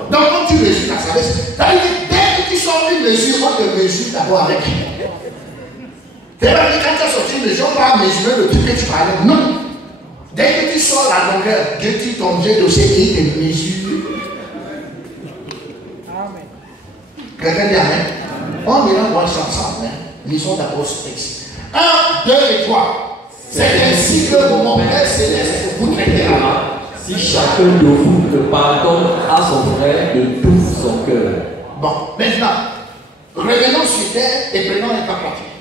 Donc quand tu mesures, ça veut dire dès que tu sors une mesure, on te mesure d'abord avec. C'est pas que quand tu as sorti une mesure, on va mesurer le truc que tu parlais. Non. Dès que tu sors la longueur, Dieu dit ton Dieu dossier et il te mesure. Quelqu'un dit Amen. On va voir ça ensemble. Lisons d'abord ce texte. 1, 2 et 3. C'est ainsi que mon Père Céleste vous traitera. Si chacun de vous le pardonne à son frère de tout son cœur. Bon, maintenant, revenons sur terre et prenons un cas pratique.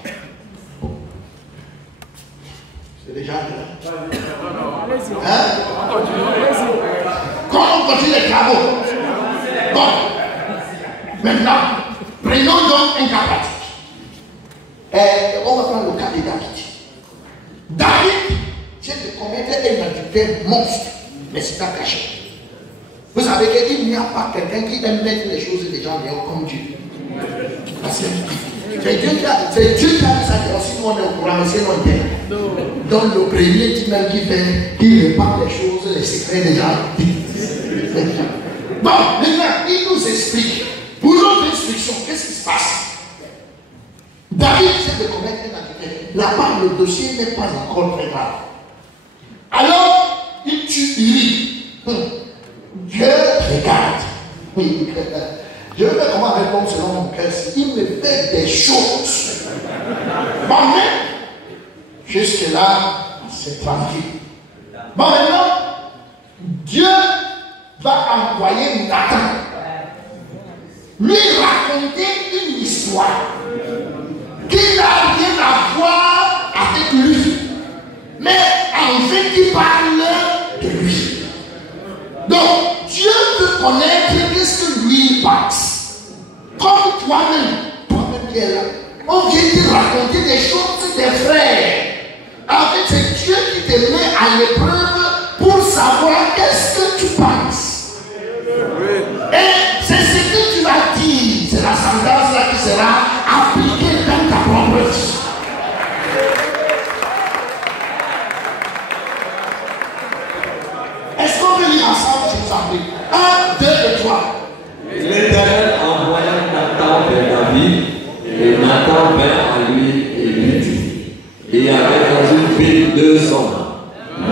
C'est déjà là. Hein? Quand on continue les travaux. Bon. Maintenant, prenons donc un cas pratique. On va prendre le cas de David. David vient de commettre un adultère monstre, mais c'est pas caché. Vous savez qu'il n'y a pas quelqu'un qui aime mettre les choses des gens dehors comme Dieu. Parce que c'est Dieu qui a dit ça, aussi on est au courant, mais c'est non bien. Donc le premier dit même qui répand les choses, les secrets des gens. Bon, maintenant, il nous explique. Pour notre instruction, qu'est-ce qui se passe? David vient de commettre un adultère. Là-bas, le dossier n'est pas encore très grave. Alors, il tue Uri. Dieu regarde. Oui, je vais voir comment répondre selon mon cœur. Il me fait des choses. Bon, mais, jusque-là, c'est tranquille. Bon, maintenant, Dieu va envoyer Nathan. Lui raconter une histoire qui n'a rien à voir avec lui, mais en fait qui parle de lui. Donc Dieu veut connaître qu'est-ce que lui pense. Comme toi-même qui es là, on vient te raconter des choses des frères. En fait, c'est Dieu qui te met à l'épreuve pour savoir qu'est-ce que tu penses. Et c'est ce que tu vas dire, c'est la sentence là qui sera appliquée dans ta propre vie. Est-ce qu'on peut lire ensemble, je vous en prie? 1, 2 et 3. L'Éternel envoya Nathan vers David, et Nathan vint à lui avait dans une ville 2 hommes,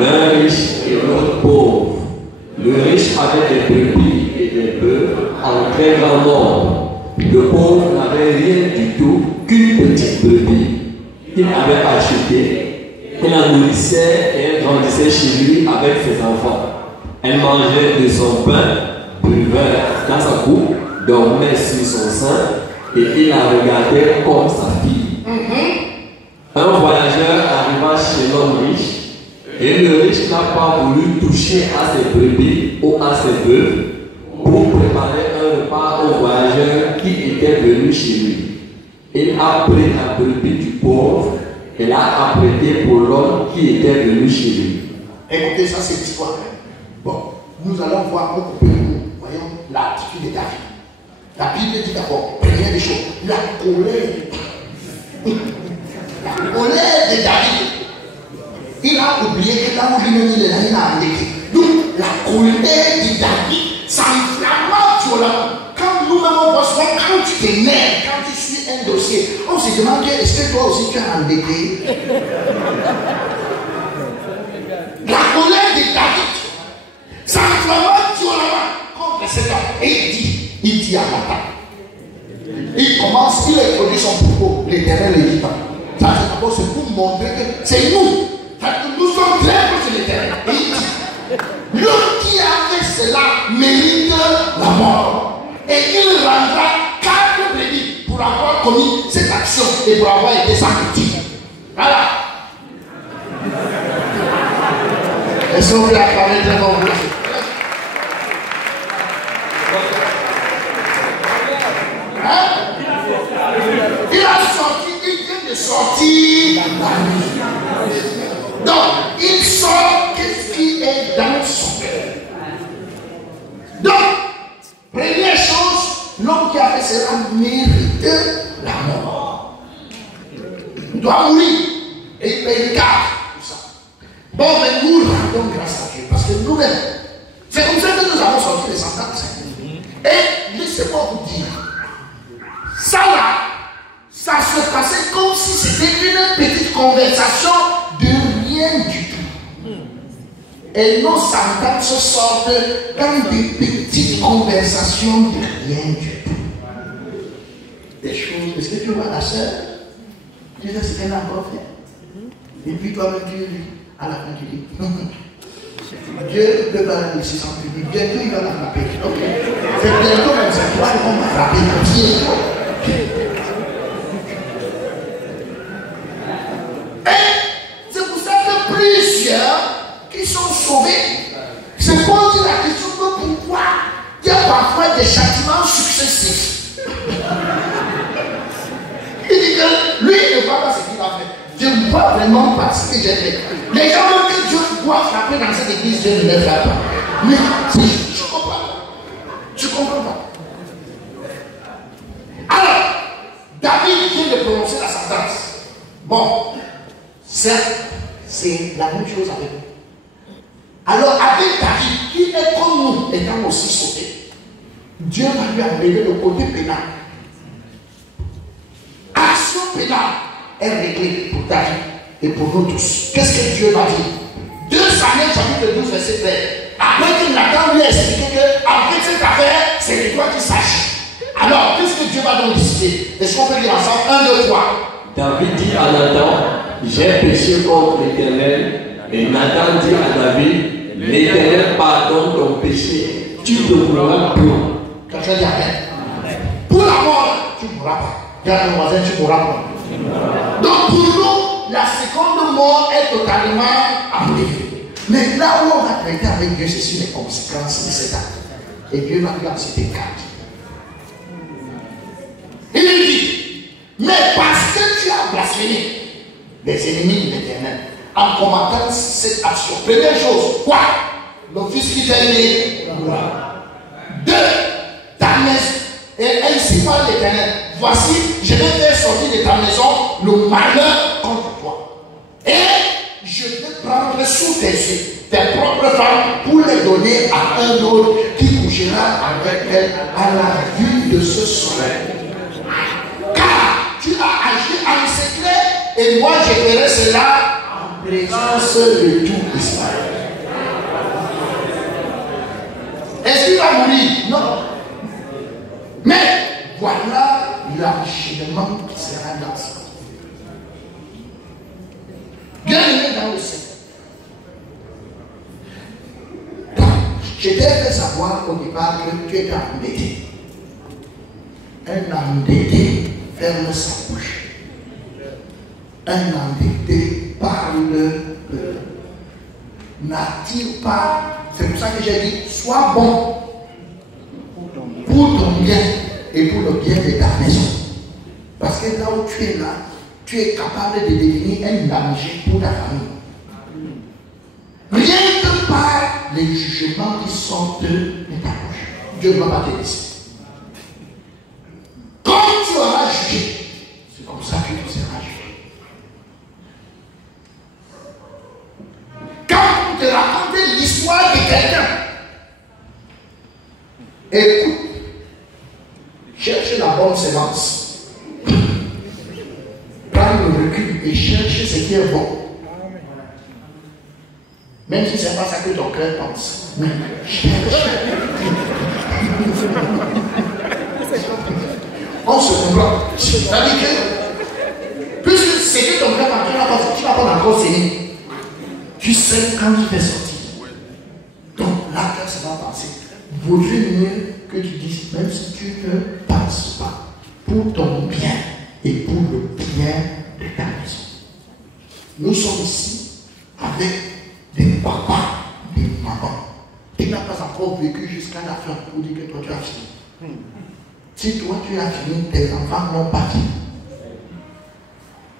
l'un riche et l'autre pauvre. Le riche avait des brebis et des bœufs en très grand nombre. Le pauvre n'avait rien du tout qu'une petite brebis qu'il avait achetée. Il la nourrissait et elle grandissait chez lui avec ses enfants. Elle mangeait de son pain, buvait dans sa coupe, dormait sur son sein et il la regardait comme sa fille. Un voyageur arriva chez l'homme riche et le riche n'a pas voulu toucher à ses brebis ou à ses bœufs pour préparer un repas au voyageur qui était venu chez lui. Il a pris la brebis du pauvre et l'a apprêtée pour l'homme qui était venu chez lui. Écoutez, ça c'est l'histoire. Bon, nous allons voir beaucoup plus. Voyons l'attitude de David. La Bible dit d'abord, première des choses, la colère. La colère de David. Il a oublié que là où lui-même il est là, il a endetté. Donc, la colère de David s'enflamma violemment. Quand nous-mêmes on voit souvent, quand tu t'énerves, quand tu suis un dossier, on se demande est-ce que toi aussi tu as endetté? La colère de David s'enflamma violemment contre cet homme. Et il dit à Nathan. Il commence, il introduit son propos. L'Éternel ne dit pas. Ça c'est pour montrer que c'est nous. Nous sommes très proches de l'Éternel. Et il dit, l'homme qui a fait cela mérite la mort. Et il rendra 4 brebis pour avoir commis cette action et pour avoir été sacrifié. Voilà. Est-ce qu'on peut acclamer très fort? Il a sorti, il vient de sortir la nuit. Donc, il sort qu'est-ce qui est dans son cœur. Donc, première chose, l'homme qui a fait cela mérite la mort. Il doit mourir. Et il paye le cas pour ça. Bon, mais nous rendons grâce à Dieu. Parce que nous-mêmes, c'est comme ça que nous avons sorti les sentences. Et laissez-moi vous dire, ça là, ça se passait comme si c'était une petite conversation de rien du tout. Et nos sentences sortent dans des petites conversations de rien du tout. Des choses, est-ce que tu vois la sœur? Tu sais ce qu'elle a encore fait? Et puis toi-même tu dis, à la fin tu dis, Dieu ne peut pas la laisser sans public, bientôt il va la frapper. Ok. C'est bientôt comme ça, tu vois qu'on va frapper bientôt. Et c'est pour ça que plusieurs qui sont sauvés se posent la question de pourquoi il y a parfois des châtiments successifs. Il dit que lui ne voit pas ce qu'il a fait. Dieu ne voit vraiment pas ce que j'ai fait. Les gens même que Dieu doit frapper dans cette église, Dieu ne les frappe pas. Mais je ne comprends pas. Je ne comprends pas. Alors, David vient de prononcer la sentence. Bon, certes, c'est la même chose avec nous. Alors, avec David, qui est comme nous, étant aussi sauvé, Dieu va lui enlever le côté pénal. Action pénale est réglée pour David et pour nous tous. Qu'est-ce que Dieu va dire? 2 Samuel chapitre 12, verset 13. Après que Nathan lui a expliqué qu'avec cette affaire, c'est de toi qui saches. Alors, qu'est-ce que Dieu va donc décider? Est-ce qu'on peut dire ensemble 1, 2, 3? David dit à Nathan, j'ai péché contre l'Éternel. Et Nathan dit à David, l'Éternel pardonne ton péché. Tu ne mourras plus. Quelqu'un dit Amen. Pour la mort, tu ne mourras pas. Regarde ton voisin, tu ne mourras pas. Donc pour nous, la seconde mort est totalement enlevée. Mais là où on va traiter avec Dieu, c'est sur les conséquences de cet acte. Et Dieu va lui en citer 4. Il lui dit, mais parce que tu as blasphémé les ennemis de l'Éternel en commettant cette action. Première chose, quoi? Le fils qui t'a aimé. 2, ta maison. Et ainsi parle l'Éternel. Voici, je vais faire sortir de ta maison le malheur contre toi. Et je vais prendre sous tes yeux tes propres femmes pour les donner à un autre qui couchera avec elle à la vue de ce soleil. Car tu as agi en secret et moi je ferai cela en présence de tout Israël. Est-ce qu'il va mourir? Non. Mais voilà l'enchaînement qui sera dans ça. Bien aimé dans le Seigneur. Donc, je t'ai fait savoir au départ que tu es endetté. Un endetté ferme sa bouche. Un endetté parle peu. N'attire pas. C'est pour ça que j'ai dit, sois bon pour ton bien et pour le bien de ta maison. Parce que là où tu es là, tu es capable de devenir un danger pour ta famille. Rien que par les jugements qui sortent de ta bouche. Dieu ne va pas te laisser. Quand tu auras jugé, c'est comme ça que tu seras jugé. Quand on te raconte l'histoire de quelqu'un, écoute, cherche la bonne sémence. Prends le recul et cherche ce qui est bon. Même si ce n'est pas ça que ton cœur pense. Mais cherche. On se comprend. C'est-à-dire que, puisque c'est que ton cœur pense, tu n'as pas encore saigné. Tu sais quand tu fais sortir. Donc là, quand ça va passer, vaudrait mieux que tu dises, même si tu ne penses pas, pour ton bien et pour le bien de ta maison. Nous sommes ici avec des papas, des mamans. Tu n'as pas encore vécu jusqu'à la fin pour dire que toi tu as fini. Si toi tu as fini, tes enfants n'ont pas fini.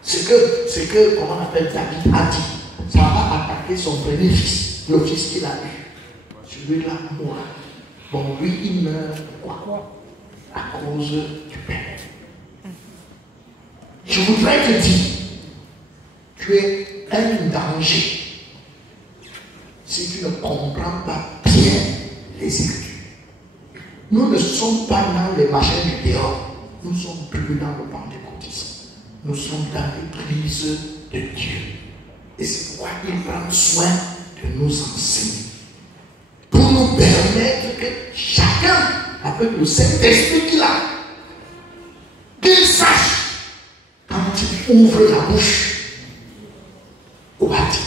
C'est que, comment on appelle, David a dit, ça va attaquer son premier fils, le fils qu'il a eu. Celui-là mourra. Bon, lui, il meurt quoi? À cause du père. Je voudrais te dire, tu es un danger si tu ne comprends pas bien les Écritures. Nous ne sommes pas dans les machins du dehors, nous sommes plus dans le pentecôtisme. Nous sommes dans l'église de Dieu. Et c'est pourquoi il prend soin de nous enseigner. Pour nous permettre que chacun, avec le Saint-Esprit qu'il a, qu'il sache, quand il ouvre la bouche, au bâti.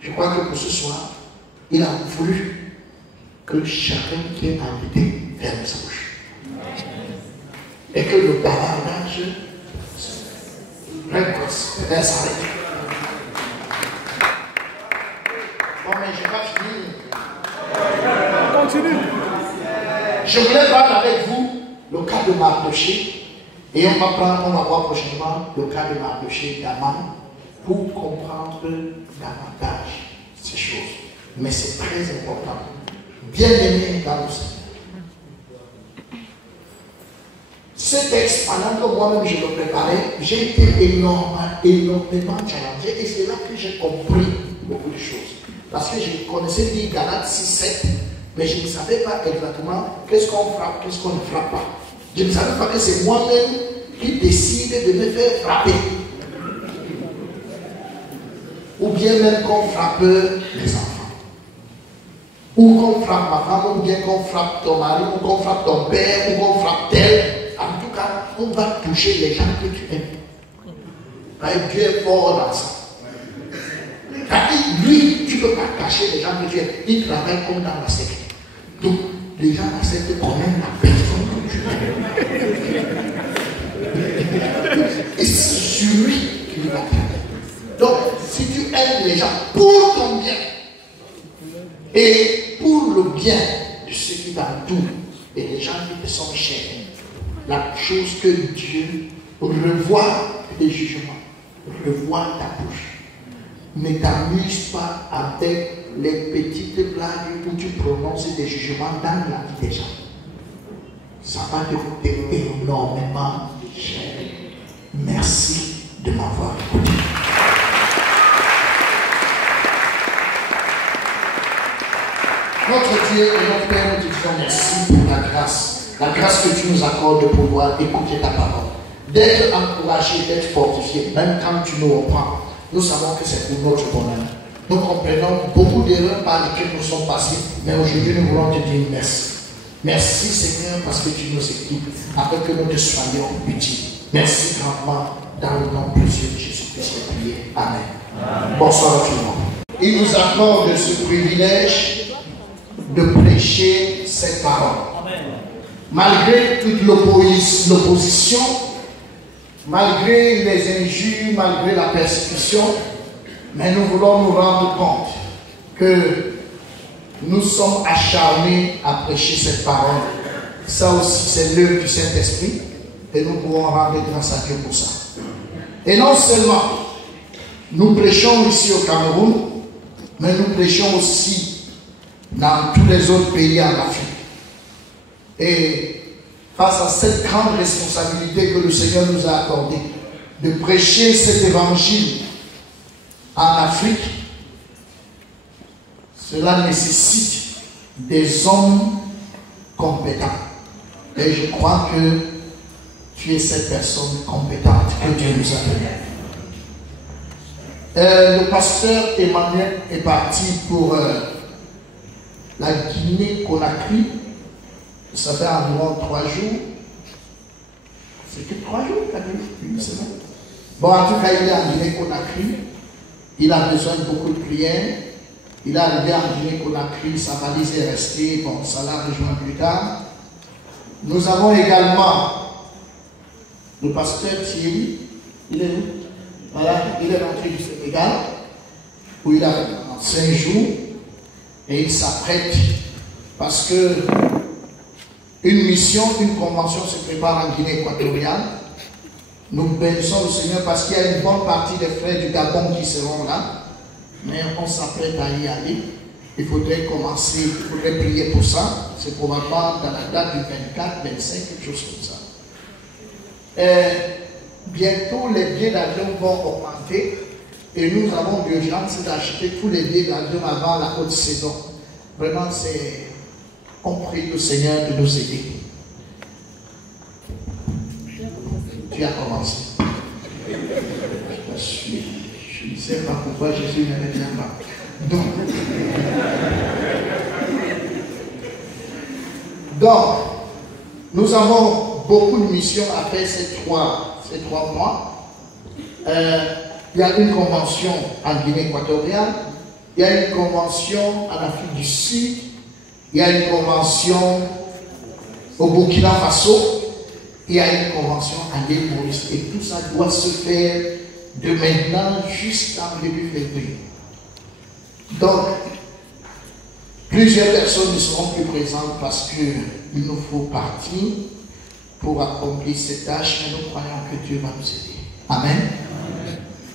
Je crois que pour ce soir, il a voulu que chacun qui est invité ferme sa bouche. Et que le bavardage précoce s'arrête. Bon, mais je n'ai pas fini. Continue. Je voulais voir avec vous le cas de Mardoché. Et on va voir prochainement le cas de Mardoché d'Aman pour comprendre davantage ces choses. Mais c'est très important. Bien aimé dans le Seigneur. Ce texte, pendant que moi-même je le préparais, j'ai été énormément challengé et c'est là que j'ai compris beaucoup de choses. Parce que je connaissais bien Galates 6-7, mais je ne savais pas exactement qu'est-ce qu'on frappe, qu'est-ce qu'on ne frappe pas. Je ne savais pas que c'est moi-même qui décide de me faire frapper. Ou bien même qu'on frappe les enfants. Ou qu'on frappe ma femme, ou bien qu'on frappe ton mari, ou qu'on frappe ton père, ou qu'on frappe tel. En tout cas, on va toucher les gens que tu aimes. Dieu est fort dans ça. Lui, tu ne peux pas cacher les gens que tu aimes. Il travaille comme dans la secte. Donc, les gens acceptent quand même la personne que tu aimes. Et c'est sur lui qu'il va travailler. Donc, si tu aimes les gens pour ton bien et pour le bien de ceux qui t'entourent et les gens qui te sont chers, la chose que Dieu revoit les jugements, revoit ta bouche. Ne t'amuse pas avec les petites blagues où tu prononces des jugements dans la vie des gens. Ça va te coûter énormément cher. Merci de m'avoir écouté. Notre Dieu et notre Père, nous te disons merci pour la grâce que tu nous accordes de pouvoir écouter ta parole. d'être encouragé, d'être fortifié, même quand tu nous reprends. Nous savons que c'est pour notre bonheur. Nous comprenons beaucoup d'erreurs par lesquelles nous sommes passés, mais aujourd'hui nous voulons te dire merci. Merci Seigneur parce que tu nous équipes afin que nous te soyons utiles. Merci grandement dans le nom précieux de Jésus-Christ. Amen. Amen. Bonsoir à tout le monde. Il nous accorde ce privilège de prêcher cette parole. Amen. Malgré toute l'opposition, malgré les injures, malgré la persécution, mais nous voulons nous rendre compte que nous sommes acharnés à prêcher cette parole. Ça aussi, c'est l'œuvre du Saint-Esprit et nous pourrons rendre grâce à Dieu pour ça. Et non seulement nous prêchons ici au Cameroun, mais nous prêchons aussi dans tous les autres pays en Afrique. Et face à cette grande responsabilité que le Seigneur nous a accordée, de prêcher cet évangile en Afrique, cela nécessite des hommes compétents. Et je crois que tu es cette personne compétente que Dieu nous a donnée. Le pasteur Emmanuel est parti pour la Guinée-Conakry. Ça fait environ 3 jours. C'est que 3 jours, une semaine. Bon, en tout cas, il est en Guinée-Conakry. Il a besoin de beaucoup de prières. Il est arrivé en Guinée-Conakry, sa valise est restée. Bon, ça l'a rejoint plus tard. Nous avons également le pasteur Thierry. Il est où? Voilà, il est rentré du Sénégal, où il a 5 jours. Et il s'apprête parce que une mission, une convention se prépare en Guinée équatoriale. Nous bénissons le Seigneur parce qu'il y a une bonne partie des frères du Gabon qui seront là. Mais on s'apprête à y aller. Il faudrait commencer, il faudrait prier pour ça. C'est probablement dans la date du 24, 25, quelque chose comme ça. Bientôt, les billets d'avion vont augmenter. Et nous avons l'urgence d'acheter tous les billets d'avion avant la haute saison. Vraiment, c'est... On prie le Seigneur de nous aider. Tu as commencé. Je ne sais pas pourquoi Jésus ne me vient pas. Donc, nous avons beaucoup de missions à faire ces trois mois. Il y a une convention en Guinée équatoriale, il y a une convention en Afrique du Sud, il y a une convention au Burkina Faso, il y a une convention en l'île Maurice. Et tout ça doit se faire de maintenant jusqu'en début février. Donc, plusieurs personnes ne seront plus présentes parce qu'il nous faut partir pour accomplir cette tâche, mais nous croyons que Dieu va nous aider. Amen.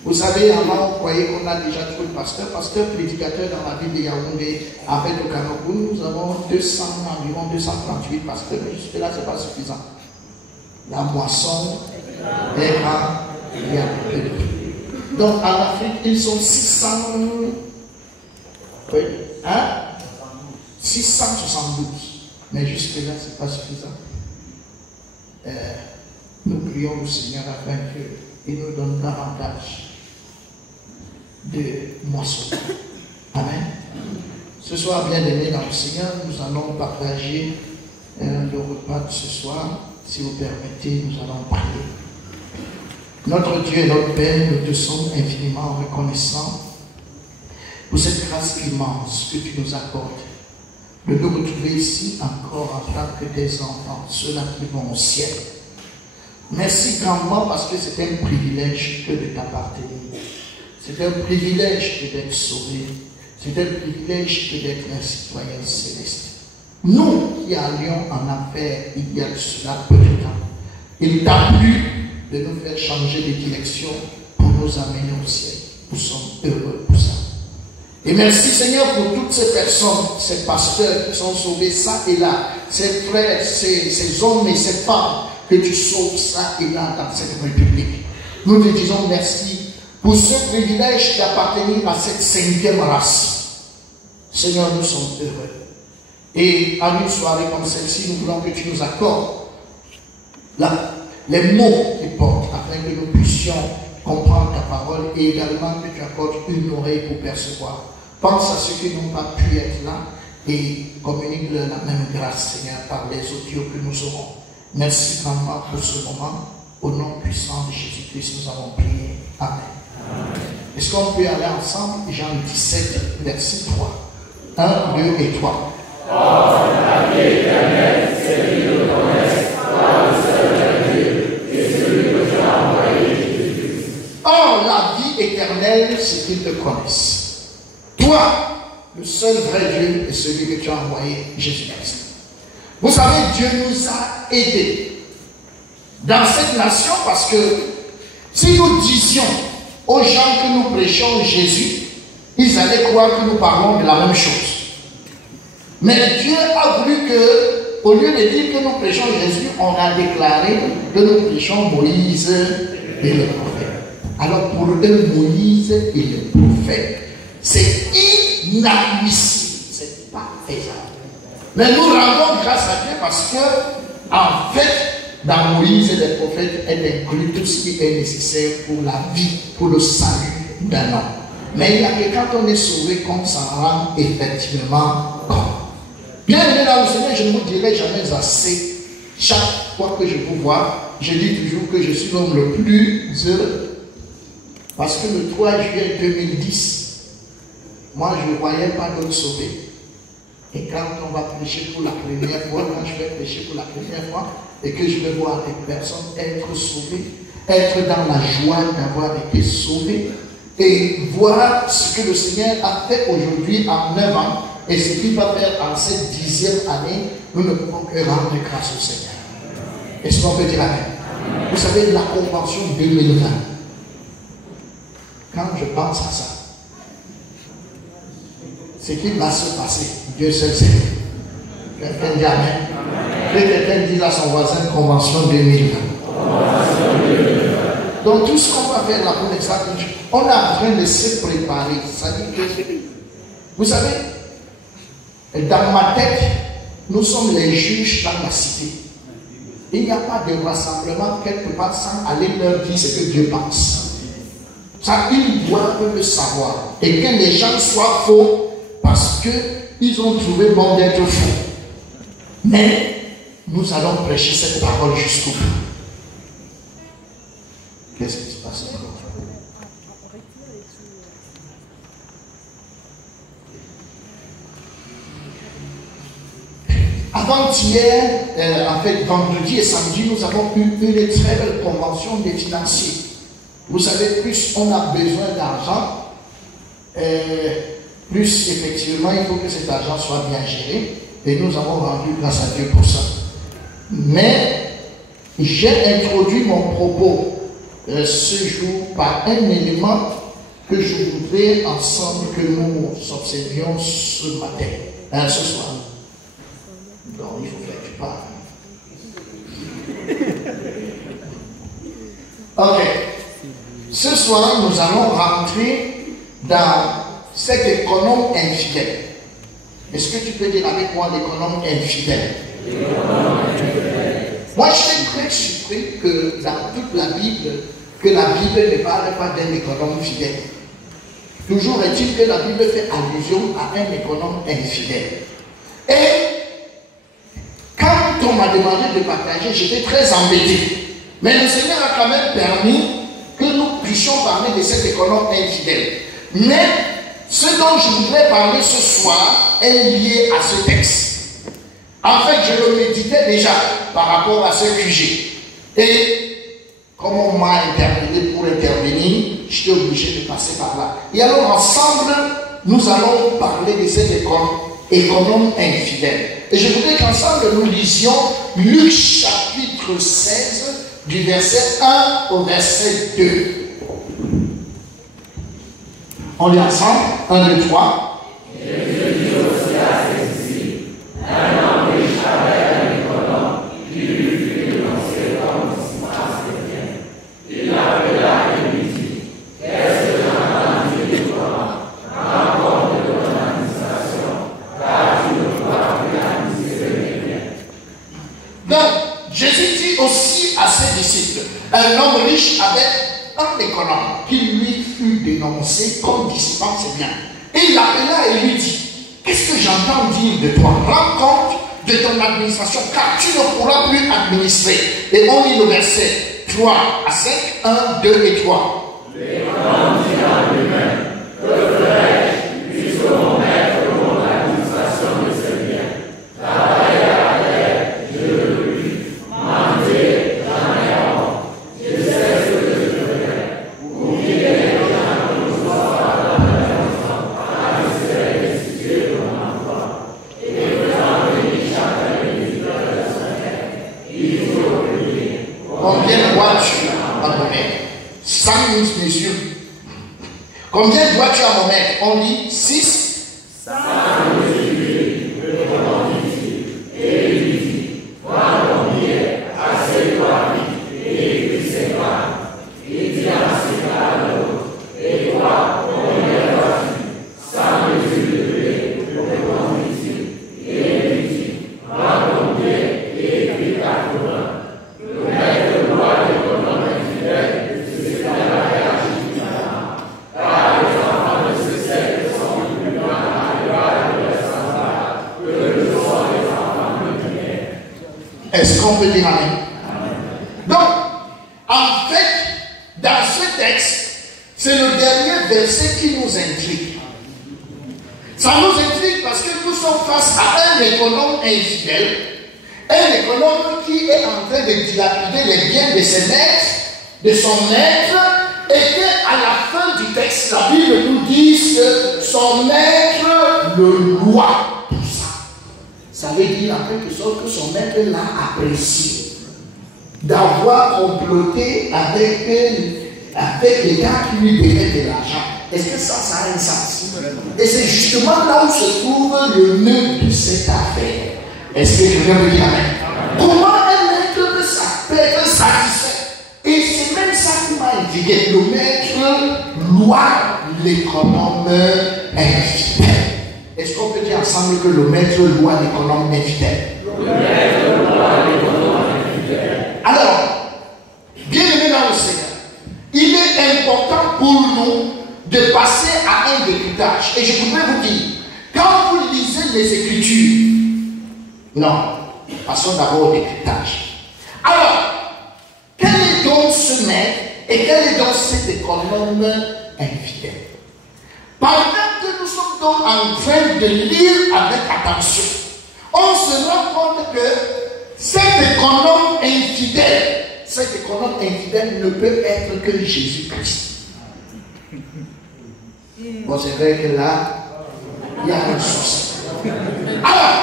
Vous savez, avant, on croyait qu'on a déjà trouvé pasteur prédicateur dans la ville de Yaoundé. Avec le Cameroun, nous avons environ 238 pasteurs, mais jusque-là, ce n'est pas suffisant. La moisson est rare, il y a peu. Donc, en Afrique, ils sont 672. Mais jusque-là, ce n'est pas suffisant. Nous prions le Seigneur afin qu'il nous donne davantage de moissons. Amen. Ce soir, bien-aimés dans le Seigneur, nous allons partager le repas de ce soir. Si vous permettez, nous allons prier. Notre Dieu et notre Père, nous te sommes infiniment reconnaissants pour cette grâce immense que tu nous accordes de nous retrouver ici encore en tant que des enfants, ceux-là qui vont au ciel. Merci grandement parce que c'est un privilège que de t'appartenir. C'est un privilège que d'être sauvé. C'est un privilège que d'être un citoyen céleste. Nous qui allions en affaires il y a de cela peu de temps, il t'a plu de nous faire changer de direction pour nous amener au ciel. Nous sommes heureux pour ça. Et merci Seigneur pour toutes ces personnes, ces pasteurs qui sont sauvés ça et là, ces frères, ces hommes et ces femmes que tu sauves ça et là dans cette République. Nous te disons merci pour ce privilège d'appartenir à cette 5e race. Seigneur, nous sommes heureux. Et à une soirée comme celle-ci, nous voulons que tu nous accordes les mots qui portent, afin que nous puissions comprendre ta parole et également que tu apportes une oreille pour percevoir. Pense à ceux qui n'ont pas pu être là et communique-leur la même grâce, Seigneur, par les audios que nous aurons. Merci grandement pour ce moment. Au nom puissant de Jésus-Christ, nous avons prié. Amen. Est-ce qu'on peut aller ensemble? Jean 17, verset 3. 1, 2 et 3. Or, la vie éternelle, c'est qu'ils le connaissent, toi le seul Dieu, et celui que tu as envoyé, Jésus-Christ. Or, la vie éternelle, c'est qu'ils te connaissent. Toi, le seul vrai Dieu, et celui que tu as envoyé, Jésus-Christ. Vous savez, Dieu nous a aidés dans cette nation parce que si nous disions aux gens que nous prêchons Jésus, ils allaient croire que nous parlons de la même chose. Mais Dieu a voulu que, au lieu de dire que nous prêchons Jésus, on a déclaré que nous prêchons Moïse et le prophète. Alors pour eux, Moïse et le prophète, c'est inadmissible, c'est pas faisable. Mais nous rendons grâce à Dieu parce que, en fait, dans Moïse et les prophètes est inclus tout ce qui est nécessaire pour la vie, pour le salut d'un homme. Mais il y a que quand on est sauvé qu'on s'en rend effectivement compte. Bien aimé dans le Seigneur, je ne vous dirai jamais assez. Chaque fois que je vous vois, je dis toujours que je suis l'homme le plus heureux. Parce que le 3 juillet 2010, moi je ne voyais pas d'autres sauvés. Et quand on va prêcher pour la première fois, quand je vais prêcher pour la première fois, et que je vais voir des personnes être sauvées, être dans la joie d'avoir été sauvées, et voir ce que le Seigneur a fait aujourd'hui en 9 ans, et ce qu'il va faire en cette 10e année, nous ne pouvons que rendre grâce au Seigneur. Est-ce qu'on peut dire amen? Vous savez, la convention 2020, quand je pense à ça, ce qui va se passer, Dieu seul sait. Quelqu'un dit amen. Que quelqu'un dise à son voisin convention 2020. Donc tout ce qu'on va faire là pour l'examen, on est en train de se préparer. Ça dit que, vous savez, dans ma tête, nous sommes les juges dans la cité. Il n'y a pas de rassemblement quelque part sans aller leur dire ce que Dieu pense. Ça, ils doivent le savoir. Et que les gens soient faux parce qu'ils ont trouvé bon d'être faux. Mais nous allons prêcher cette parole jusqu'au bout. Qu'est-ce qui se passe encore? Avant-hier, en fait, vendredi et samedi, nous avons eu une très belle convention des financiers. Vous savez, plus on a besoin d'argent, plus effectivement, il faut que cet argent soit bien géré. Et nous avons rendu grâce à Dieu pour ça. Mais j'ai introduit mon propos ce jour par un élément que je voudrais ensemble que nous observions ce matin, ce soir. Donc il faut faire que tu parles. Ok. Ce soir, nous allons rentrer dans cet économe infidèle. Est-ce que tu peux dire avec moi l'économe infidèle? Moi, je suis très surpris que dans toute la Bible, que la Bible ne parle pas d'un économe fidèle. Toujours est-il que la Bible fait allusion à un économe infidèle. Et quand on m'a demandé de partager, j'étais très embêté. Mais le Seigneur a quand même permis que nous puissions parler de cet économe infidèle. Mais ce dont je voudrais parler ce soir est lié à ce texte. En fait, je le méditais déjà par rapport à ce QG. Et comme on m'a interpellé pour intervenir, j'étais obligé de passer par là. Et alors ensemble, nous allons parler de cet économe infidèle. Et je voudrais qu'ensemble nous lisions Luc chapitre 16, du verset 1 au verset 2. On lit ensemble, 1, 2, 3. Jésus dit aussi à ses disciples, un homme riche avait un économe qui lui fit dénoncer comme distance de bien. Il l'appela et lui dit, qu'est-ce que j'ai entendu dire comment? Encore de ton administration, car tu ne pourras plus administrer mes biens. Donc, Jésus dit aussi à ses disciples, un homme riche avec un économe qui lui fut dénoncé comme dissipant ses biens. Et il l'appela et lui dit, qu'est-ce que j'entends dire de toi? Rends compte de ton administration, car tu ne pourras plus administrer. Et on lit le verset 3 à 5, 1, 2 et 3. L'économe dit en lui-même, que ferai-je, puisque mon maître pour l'administration de ses biens? Travailler à terre, je le puis. Manger, j'en ai honte. Je sais ce que je ferai. Oublier les gens que nous soient dans la maison, à se restituer de mon emploi. Et faisant venir chaque visiteur de son maître, il faut prier. Combien dois-tu à mon maître? 5 mesures. Combien dois-tu à mon maître? On dit 6. Est-ce qu'on peut dire amen? Donc, en fait, dans ce texte, c'est le dernier verset qui nous intrigue. Ça nous intrigue parce que nous sommes face à un économe infidèle, un économe qui est en train de dilapider les biens de ses maîtres, de son maître, et qu'à la fin du texte, la Bible nous dit que son maître le loua. Ça veut dire en quelque sorte que son maître l'a apprécié d'avoir comploté avec les gars qui lui donnaient de l'argent. Est-ce que ça a un sens? Et c'est justement là où se trouve le nœud de cette affaire. Est-ce que je viens de dire amen? Comment un maître peut être satisfait? Et c'est même ça qui m'a intrigué. Le maître loua l'économe infidèle. Est-ce qu'on peut dire ensemble que le maître loua l'économe infidèle? Le maître loua l'économe infidèle. Alors, bien aimé dans le Seigneur, il est important pour nous de passer à un décryptage. Et je voudrais vous dire, quand vous lisez les Écritures, non, passons d'abord au décryptage. Alors, quel est donc ce maître et quel est donc cet économe infidèle? Pendant que nous sommes donc en train de lire avec attention, on se rend compte que cet économe infidèle ne peut être que Jésus-Christ. Bon, c'est vrai que là, il y a un souci. Alors,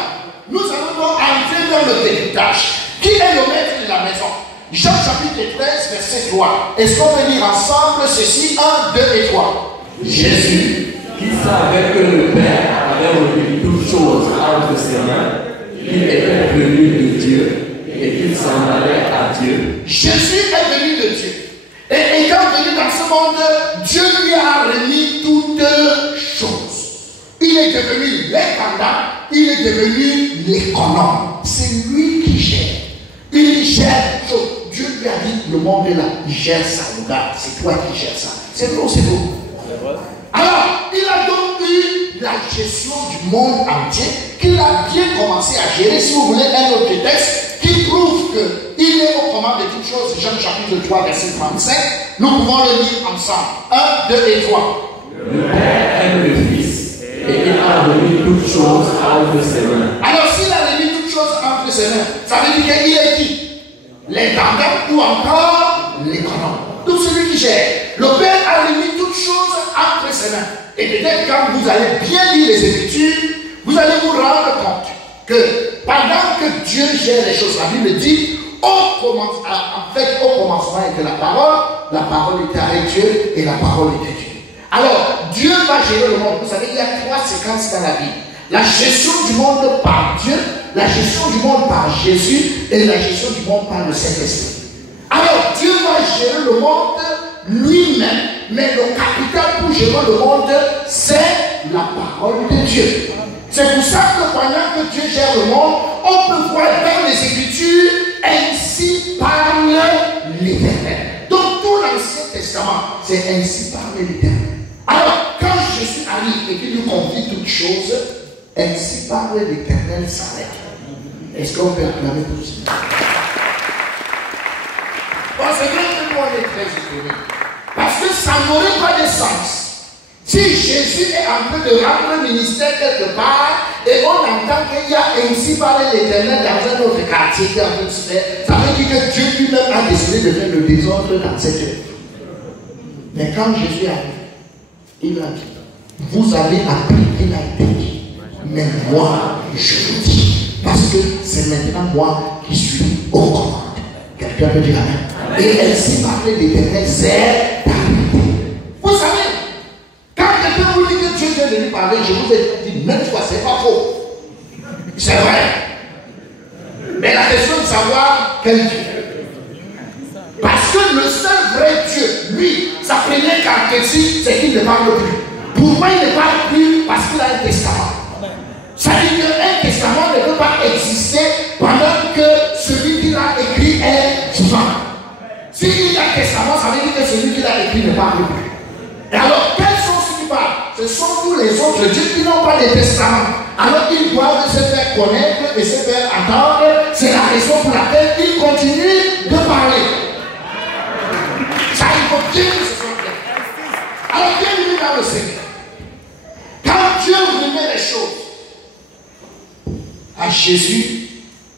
nous allons donc entrer dans le décryptage. Qui est le maître de la maison? Jean chapitre 13, verset 3. Est-ce qu'on peut lire ensemble ceci? 1, 2 et 3. Jésus, qui savait que le Père avait remis toutes choses entre ses mains, qu'il était venu de Dieu et qu'il s'en allait à Dieu. Jésus est venu de Dieu. Et étant venu dans ce monde, Dieu lui a remis toutes choses. Il est devenu l'intendant, il est devenu l'économe. C'est lui qui gère. Il gère tout. Dieu lui a dit, le monde est là, il gère ça, regarde, c'est toi qui gères ça. C'est vrai ou c'est faux? Alors, il a donc eu la gestion du monde entier, qu'il a bien commencé à gérer. Si vous voulez un autre texte qui prouve qu'il est au commande de toutes choses, Jean chapitre 3, verset 35, nous pouvons le lire ensemble. 1, 2 et 3. Le Père aime le Fils, et il a remis toutes choses entre ses mains. Alors, s'il a remis toutes choses entre ses mains, ça veut dire qu'il est qui? L'intendant ou encore l'économe. Donc celui qui gère. Le Père a remis toutes choses entre ses mains. Et peut-être quand vous allez bien lire les Écritures, vous allez vous rendre compte que pendant que Dieu gère les choses, la Bible dit, au commencement était la parole était avec Dieu et la parole était Dieu. Alors, Dieu va gérer le monde. Vous savez, il y a 3 séquences dans la Bible. La gestion du monde par Dieu, la gestion du monde par Jésus et la gestion du monde par le Saint-Esprit. Alors, Dieu va gérer le monde lui-même, mais le capital pour gérer le monde, c'est la parole de Dieu. C'est pour ça que pendant que Dieu gère le monde, on peut voir dans les Écritures, ainsi parle l'Éternel. Testament. C'est ainsi parle l'Éternel. Alors, quand Jésus arrive et qu'il lui confie toutes choses, ainsi parle l'Éternel s'arrête. Est-ce qu'on peut acclamer pour ça? Bon, c'est vrai que nous on est très étonnés. Parce que ça n'aurait pas de sens. Si Jésus est en train de rendre le ministère quelque part, et on entend qu'il y a ainsi parler l'Éternel dans un autre quartier qui est en train de se faire, ça veut dire que Dieu lui-même a décidé de faire le désordre dans cette œuvre. Mais quand Jésus arrive, il a dit, vous avez appris qu'il a été dit, mais moi je vous dis, parce que c'est maintenant moi qui suis aux commandes. Quelqu'un peut dire amen. Et ainsi parler l'Éternel, c'est arrivé. Vous savez, quand quelqu'un vous dit que Dieu vient de lui parler, je vous ai dit, même fois, c'est pas faux. C'est vrai. Mais la question de savoir quel Dieu. Parce que le seul vrai Dieu, lui, sa première caractéristique, c'est qu'il ne parle plus. Pourquoi il ne parle plus? Parce qu'il a un testament. Ça veut dire qu'un testament ne peut pas exister pendant que celui qui l'a écrit est vivant. S'il y a un testament, ça veut dire que celui qui l'a écrit ne parle plus. Et alors, quels sont ceux qui parlent? Ce sont tous les autres dieux qui n'ont pas de testament. Alors, ils doivent se faire connaître et se faire entendre. C'est la raison pour laquelle ils continuent de parler. Ça, il faut bien que ce soit clair. Alors, bienvenue dans le Seigneur. Quand Dieu vous met les choses à Jésus,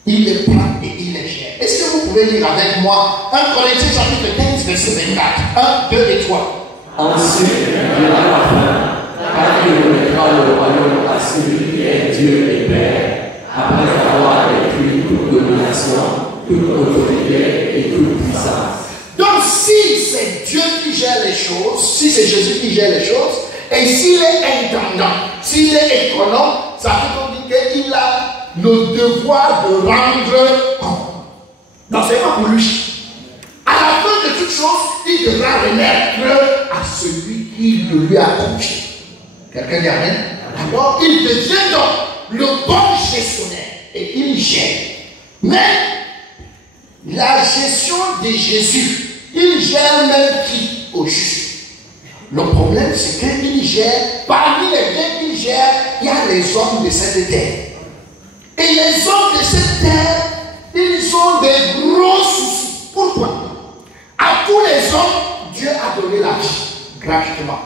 il les prend et il les gère. Est-ce que vous pouvez lire avec moi 1 Corinthiens chapitre 15, verset 24? 1, 2 et 3. Ensuite viendra la fin, car il remettra le royaume à celui qui est Dieu et Père, après avoir détruit toute domination, toute autorité et toute puissance. Donc si c'est Dieu qui gère les choses, si c'est Jésus qui gère les choses, et s'il est intendant, s'il est économe, ça veut dire qu'il a le devoir de rendre compte. Donc c'est pas pour lui. À la fin de toute chose, il devra remettre à celui qui le lui a confié. Quelqu'un dit amen? Alors il devient donc le bon gestionnaire et il gère. Mais la gestion de Jésus, il gère même qui au juste. Le problème c'est qu'il gère, parmi les biens qu'il gère, il y a les hommes de cette terre. Et les hommes de cette terre, ils ont des gros soucis. Pourquoi? À tous les hommes, Dieu a donné la vie gratuitement.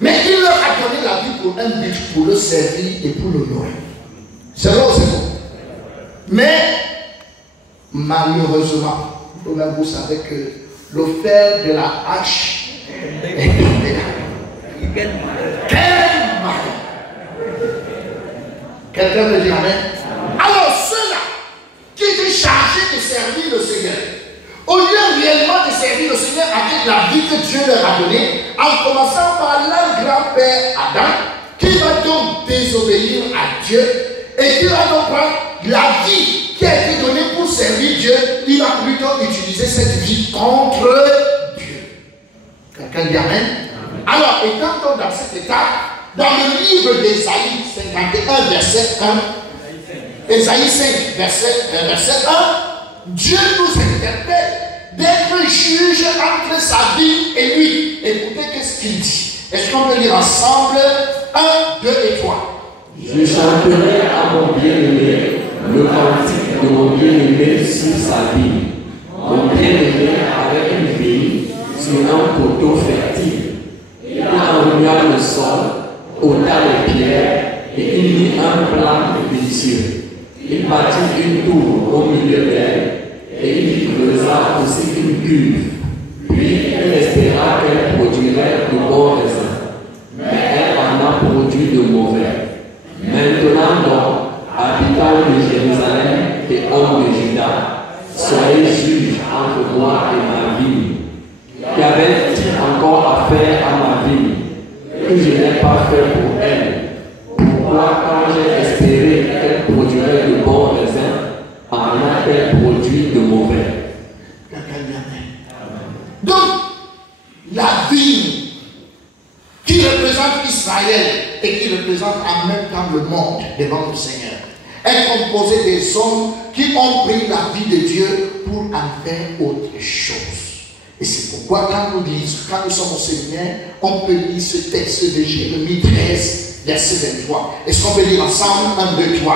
Mais il leur a donné la vie pour un but, pour le servir et pour le nourrir. C'est vrai ou c'est bon? Mais malheureusement, vous savez que le fer de la hache est tombé là. Quel mal! Quelqu'un veut dire amen? Alors ceux-là qui étaient chargés de servir le Seigneur, au lieu réellement de servir le Seigneur avec la vie que Dieu leur a donnée, en commençant par leur grand-père Adam, qui va donc désobéir à Dieu et qui va donc prendre la vie qui a été donnée pour servir Dieu, il va plutôt utiliser cette vie contre Dieu. Quelqu'un dit amen? Alors, étant donc dans cet état, dans le livre d'Ésaïe 51, verset 1, Ésaïe 5, verset 1, Dieu nous interpelle d'être juge entre sa vie et lui. Écoutez qu'est-ce qu'il dit. Est-ce qu'on peut lire ensemble 1, 2 et 3? Je chanterai à mon bien-aimé le cantique de mon bien-aimé sur sa vie. Mon bien-aimé avec une vigne sur un poteau fertile. Il enrua le sol, ôta les pierres et il mit un plan délicieux. Il bâtit une tour au milieu d'elle et il y creusa aussi une cuve. Puis il espéra qu'elle produirait de bons raisins. Mais elle en a produit de mauvais. Maintenant donc, habitants de Jérusalem et hommes de Juda, soyez juges entre moi et ma vigne. Qu'avait-il encore à faire à ma vigne que je n'ai pas fait pour elle? Pourquoi, quand j'ai espéré qu'elle produirait de bons raisins, en a-t-elle produit de mauvais? Donc, la vigne qui représente Israël et qui représente en même temps le monde devant le Seigneur est composée des hommes qui ont pris la vie de Dieu pour en faire autre chose. Et c'est pourquoi quand nous sommes au séminaire, on peut lire ce texte de Jérémie 13, verset 23. Est-ce qu'on peut lire ensemble 1, 2, 3?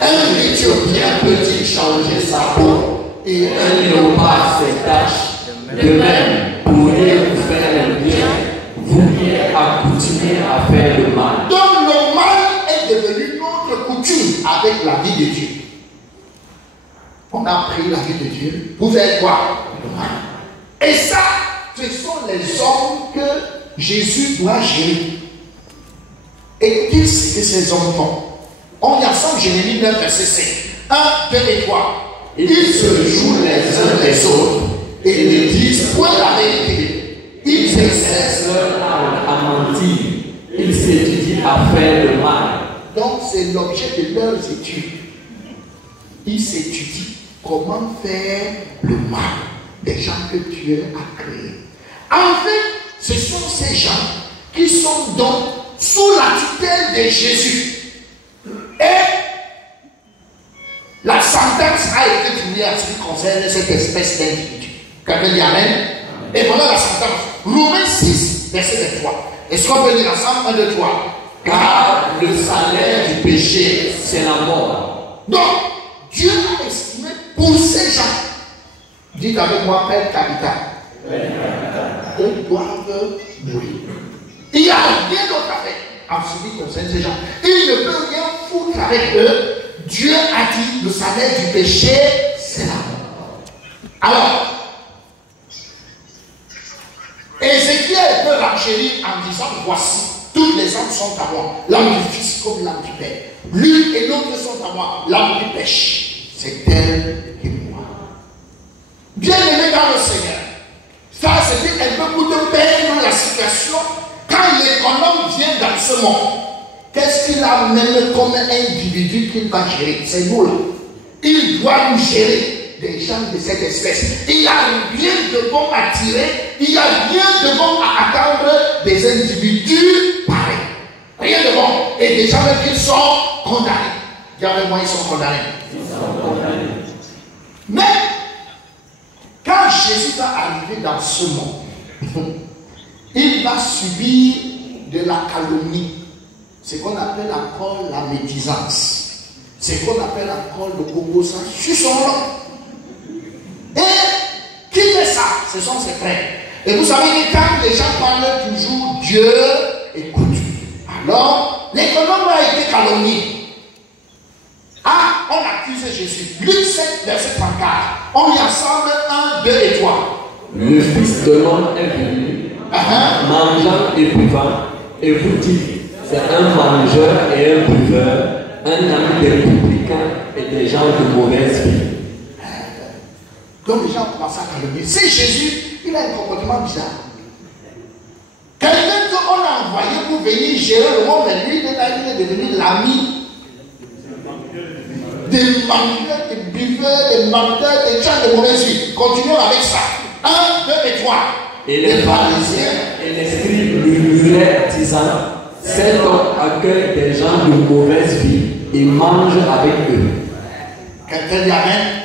Un Éthiopien peut-il changer sa peau et un léopard ses taches? De même, pourriez-vous faire le bien, vous qui êtes accoutumés à faire le mal. Donc le mal est devenu notre coutume avec la vie de Dieu. On a pris la vie de Dieu pour faire quoi? Le mal. Et ça, ce sont les hommes que Jésus doit gérer. Et qu'est-ce que ces hommes font? On y ensemble Jérémie 9, verset 5. 1, 2 et 3. Ils se jouent les uns les autres et ne disent point la vérité. Ils exercent leur âme à mentir. Ils s'étudient à faire le mal. Donc c'est l'objet de leurs études. Ils s'étudient comment faire le mal des gens que Dieu a créés. En fait, ce sont ces gens qui sont donc sous la tutelle de Jésus. Et la sentence a été tournée à ce qui concerne cette espèce d'individu. Quelqu'un dit Amen. Et voilà la sentence. Romains 6, verset 23. Est-ce qu'on peut lire ensemble 1, 2, 3? Car le salaire du péché, c'est la mort. Donc, Dieu a estimé pour ces gens, dites avec moi, Père capital, ils doivent mourir. Il n'y a rien d'autre à faire en ce qui concerne ces gens. Il ne peut rien foutre avec eux. Dieu a dit le salaire du péché, c'est la mort. Alors, Ézéchiel peut renchérir en disant voici, toutes les âmes sont à moi, l'âme du Fils comme l'âme du Père. L'une et l'autre sont à moi, l'âme du péché. C'est elle et moi. Bien-aimé dans le Seigneur, ça c'était un peu pour te peindre la situation. Quand l'économe vient dans ce monde, qu'est-ce qu'il a même comme individu qu'il va gérer? C'est nous là. Il doit nous gérer des gens de cette espèce. Il n'y a rien de bon à tirer, il n'y a rien de bon à attendre des individus pareils. Rien de bon. Et des gens qui sont condamnés. Dis avec moi, ils sont condamnés. Mais, quand Jésus va arriver dans ce monde, il va subir de la calomnie. C'est ce qu'on appelle encore la médisance. C'est ce qu'on appelle encore le composant sur son nom. Et qui fait ça? Ce sont ses frères. Et vous savez que quand les gens parlent toujours Dieu écoute. Alors, l'économe a été calomnié. Ah, on accuse Jésus. Luc 7, verset 34. On y ensemble 1, 2 et 3. Le Fils de l'homme est venu, mangeant et buvant, et vous dites, c'est un mangeur et un buveur, un ami des publicains et des gens de mauvaise vie. Donc les gens commencent à calomnier. C'est Jésus, il a un comportement bizarre. Quelqu'un qu'on a envoyé pour venir gérer le monde, mais lui, il est devenu l'ami des mangeurs, des buveurs, des menteurs, des gens de mauvaise vie. Continuons avec ça. 1, 2 et 3. Et les pharisiens et les scribes murmuraient, disant, cet homme accueille des gens de mauvaise vie et mange avec eux. Quelqu'un dit Amen.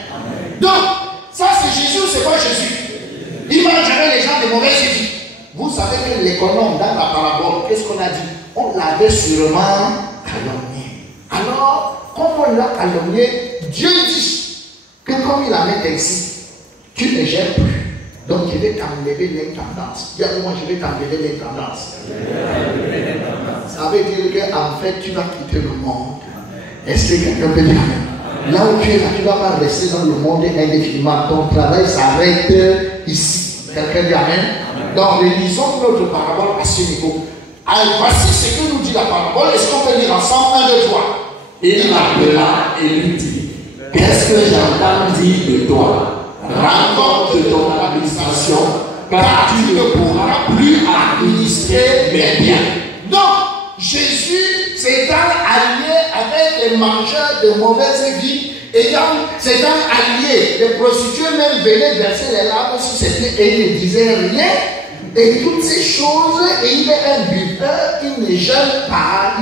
Donc, ça c'est Jésus ou c'est pas Jésus? Il mangerait les gens de mauvaise vie. Vous savez que l'économe dans la parabole, qu'est-ce qu'on a dit? On l'avait sûrement calomnié. Alors, comme on l'a calomnié, Dieu dit que comme il avait ainsi, tu ne gères plus. Donc je vais t'enlever l'intendance. Dis moi je vais t'enlever l'intendance. Ça veut dire qu'en fait tu vas quitter le monde. Est-ce que quelqu'un peut dire Amen? Là où tu es là, tu ne vas pas rester dans le monde indéfiniment. Ton travail s'arrête ici. Quelqu'un dit Amen? Donc lisons notre parabole à ce niveau. Alors voici ce que nous dit la parabole. Est-ce qu'on peut lire ensemble 1, 2, 3? Il l'appela et lui dit, qu'est-ce que j'entends dire de toi? Rends compte de ton administration, car tu ne pourras plus administrer mes biens. Donc, Jésus s'étant allié avec les mangeurs de mauvaise vie, s'étant allié, les prostituées même venaient verser les larmes sur ses pieds et ils ne disaient rien. Et toutes ces choses, et il est un buveur, il ne gêne pas,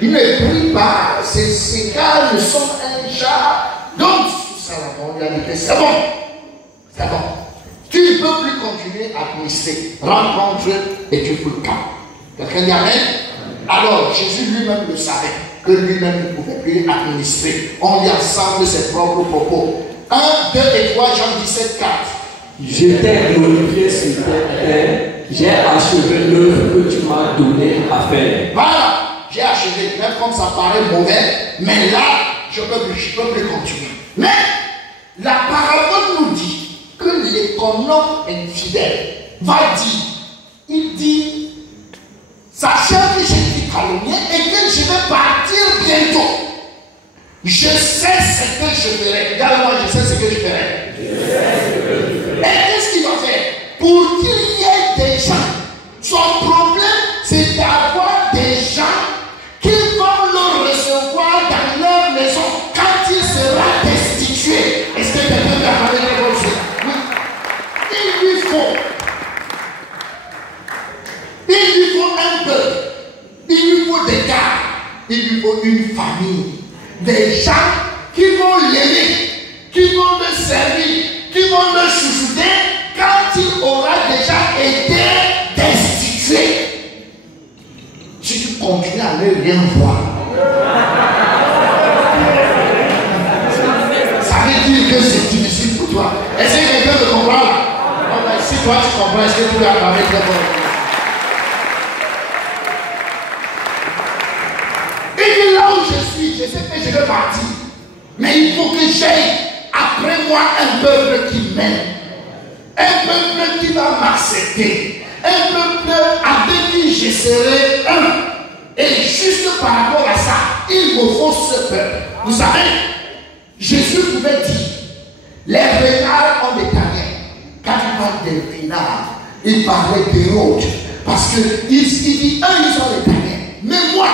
il ne prie pas, ses égards ne sont un chat. Donc, c'est bon, il a dit que c'est bon. C'est bon. Tu ne peux plus continuer à administrer. Rencontre et tu fous le camp. Quelqu'un dit amen? Alors, Jésus lui-même le savait, que lui-même ne pouvait plus administrer. On lit ensemble ses propres propos. 1, 2 et 3, Jean 17, 4. Je t'ai glorifié sur terre, j'ai achevé l'œuvre que tu m'as donné à faire. Voilà, j'ai achevé, même comme ça paraît mauvais, mais là, je ne peux plus continuer. Mais la parabole nous dit que l'économe infidèle va dire, il dit, sachant que j'ai été calomnié et que je vais partir bientôt, je sais ce que je ferai. Regarde-moi, je sais ce que je ferai. Et qu'est-ce qu'il va faire? Pour qu'il y ait des gens. Son problème, c'est d'avoir des gens qui vont le recevoir dans leur maison quand il sera destitué. Est-ce que quelqu'un peut parler de votre chose? Oui. Il lui faut un peuple. Il lui faut des gars. Il lui faut une famille. Des gens qui vont l'aimer, qui vont le servir, qui vont le chouchouter quand il aura déjà été destitué. Si tu continues à ne rien voir, ça veut dire que c'est difficile pour toi. Est-ce que quelqu'un me comprend là? Si toi tu comprends, est-ce que tu peux acclamer très fort? Il dit là où je suis, je sais que je vais partir. Mais il faut que j'aille après moi un peuple qui m'aime. Un peuple qui va m'accepter. Un peuple avec qui je serai un. Et juste par rapport à ça, il me faut ce peuple. Vous savez, Jésus pouvait dire, les renards ont des tanières. Quand il parle des renards, il parlait des autres. Parce qu'il dit, eux, ils ont des tanières. Mais moi,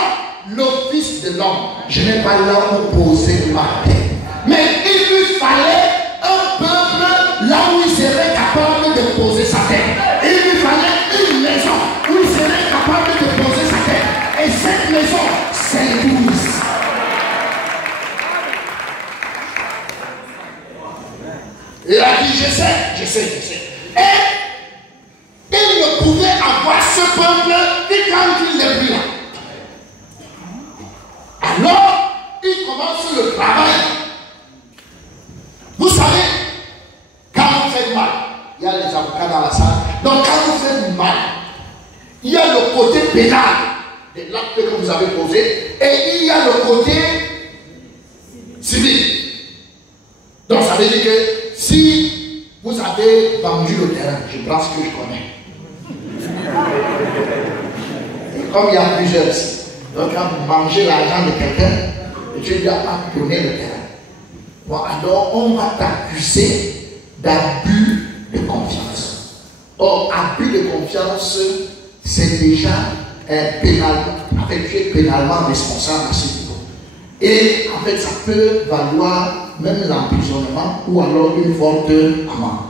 le Fils de l'homme, je n'ai pas là où poser ma tête. Mais il lui fallait un peuple là où il serait capable de poser sa tête. Il lui fallait une maison où il serait capable de poser sa tête. Et cette maison, c'est l'Église. Il a dit, je sais. Et il ne pouvait avoir ce peuple que quand il est pris là. Alors, il commence le travail. Vous savez, quand vous faites mal, il y a les avocats dans la salle. Donc, quand vous faites mal, il y a le côté pénal de l'acte que vous avez posé et il y a le côté civil. Donc, ça veut dire que si vous avez vendu le terrain, je pense que je connais. Et comme il y a plusieurs ici, donc, quand vous mangez l'argent de quelqu'un, et tu ne lui as pas donné le terrain, bon, alors on va t'accuser d'abus de confiance. Or, abus de confiance, c'est déjà pénalement, tu es pénalement responsable à ce niveau. Et en fait, ça peut valoir même l'emprisonnement ou alors une forte amende.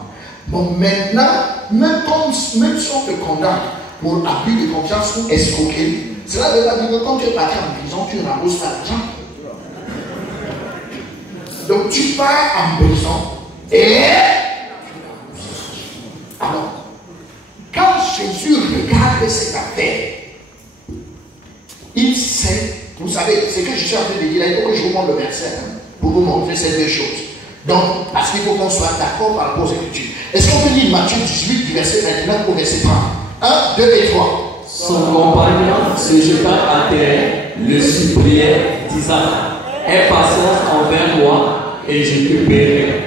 Bon, maintenant, même si on te condamne pour abus de confiance ou escroquerie, cela veut dire que quand tu es parti en prison, tu ne rembourses pas l'argent. Donc tu pars en prison et alors, quand Jésus regarde cette affaire, il sait, vous savez, c'est que je suis en train de dire, il faut que je vous montre le verset pour vous montrer ces deux choses. Donc, parce qu'il faut qu'on soit d'accord par rapport aux Écritures. Est-ce qu'on peut lire Matthieu 18, du verset 29 au verset 30? 1, 2 et 3. Son compagnon, se jetant à terre, le suppliait, disant, aie patience envers moi, et je te paierai.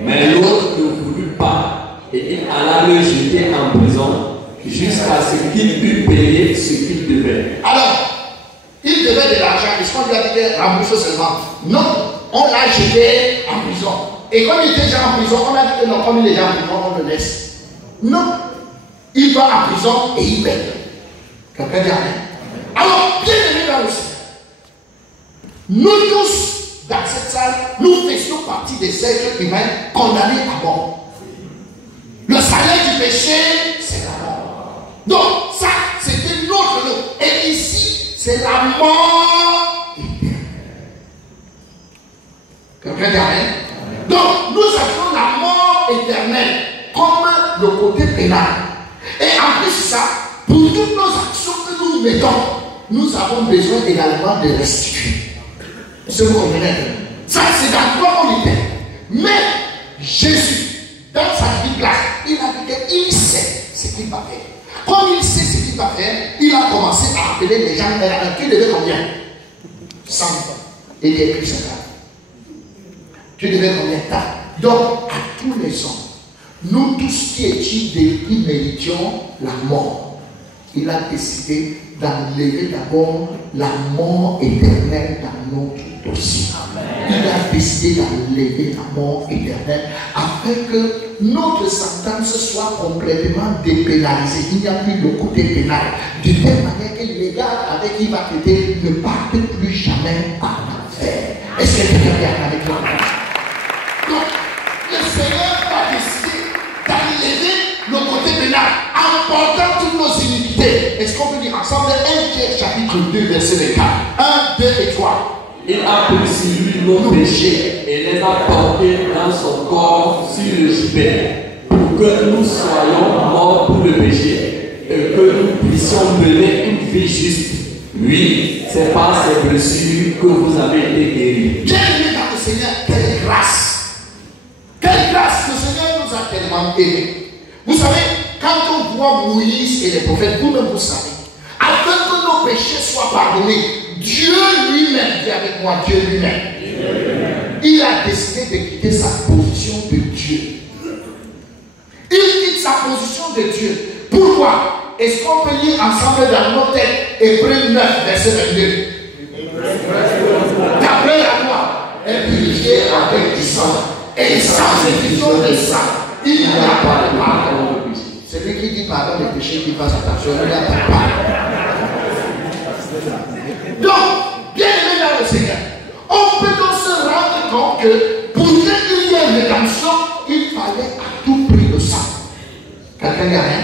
Mais l'autre ne voulut pas, et il alla le jeter en prison, jusqu'à ce qu'il eût payé ce qu'il devait. Alors, il devait de l'argent, est-ce qu'on lui a dit rembourser seulement? Non, on l'a jeté en prison. Et comme il était déjà en prison, on a dit que non, comme il est déjà en prison, on le laisse. Non, il va en prison et il paye. Quelqu'un dit amen. Alors, bien aimé dans le Seigneur, nous tous, dans cette salle, nous faisions partie des êtres humains condamnés à mort. Le salaire du péché, c'est la mort. Donc, ça, c'était notre lot. Et ici, c'est la mort éternelle. Quelqu'un dit amen. Donc, nous avons la mort éternelle comme le côté pénal. Et en plus de ça, pour toutes nos actions que nous mettons, nous avons besoin également de restituer. C'est vous comprenez? Ça, c'est dans quoi on était. Mais Jésus, dans sa vie là, il a dit qu'il sait ce qu'il va faire. Comme il sait ce qu'il va faire, il a commencé à appeler les gens. Tu devais combien? 100 fois. Et il a écrit 50. Tu devais combien de temps? Donc, à tous les hommes, nous tous qui méritions la mort, il a décidé d'enlever d'abord la mort éternelle dans notre dossier. Il a décidé d'enlever la mort éternelle afin que notre sentence soit complètement dépénalisée. Il n'y a plus le côté pénal. De telle manière que les gars avec qui il va traiter ne partent plus jamais en enfer. Est-ce que quelqu'un est avec moi? Donc, le Seigneur a décidé d'enlever le côté pénal en portant toutes nos iniquités. Est-ce qu'on peut dire ensemble 1 Pierre chapitre 2 verset 4? 1, 2 et 3. Il a pris sur lui nos péchés et les a portés dans son corps sur le gibet, pour que nous soyons morts pour le péché et que nous puissions mener une vie juste. Oui, c'est par ces blessures que vous avez été guéris. Bienvenue dans le Seigneur, quelle grâce! Quelle grâce! Le Seigneur nous a tellement aimés. Vous savez, quand on voit Moïse et les prophètes, vous-même vous savez, afin que nos péchés soient pardonnés, Dieu lui-même, dit avec moi, Dieu lui-même, il a décidé de quitter sa position de Dieu. Il quitte sa position de Dieu. Pourquoi? Est-ce qu'on peut lire ensemble dans nos têtes Hébreux 9, verset 22? D'après la loi, est purifié avec du sang. Et sans effusion de sang, il n'y a pas de pardon. Celui qui dit pardon des péchés, qui fasse attention, il n'y a pas de pardon. Donc, bien aimé dans le Seigneur, on peut donc se rendre compte que pour qu'il y ait une rédemption, il fallait à tout prix le sang. Quelqu'un n'y a rien?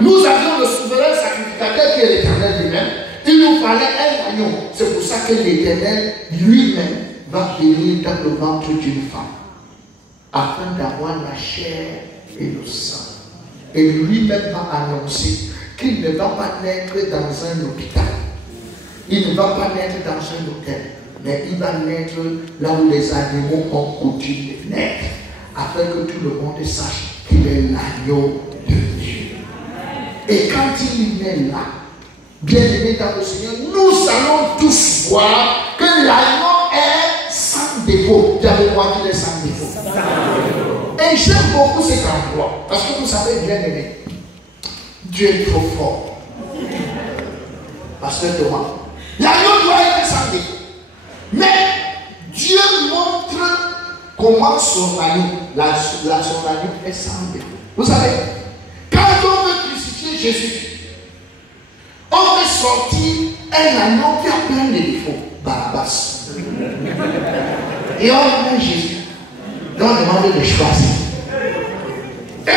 Nous avions le souverain sacrificateur qui est l'Éternel lui-même. Il nous fallait un agneau. C'est pour ça que l'Éternel lui-même va venir dans le ventre d'une femme afin d'avoir la chair et le sang. Et lui-même va annoncer qu'il ne va pas naître dans un hôpital. Il ne va pas naître dans un hôtel, mais il va naître là où les animaux ont coutume de naître, afin que tout le monde sache qu'il est l'agneau de Dieu. Et quand il est là, bien aimé dans le Seigneur, nous allons tous voir que l'agneau est sans défaut. Vous avez voir qu'il est sans défaut. Et j'aime beaucoup cet endroit, parce que vous savez, bien aimé, Dieu est trop fort. Pasteur Thomas, l'agneau doit être sans défaut. Mais Dieu montre comment son agneau, son agneau est sans défaut. Vous savez, quand on veut crucifier Jésus, on veut sortir un agneau qui a plein de défauts, Barabbas. Et on met Jésus. Donc on demande de choisir. Et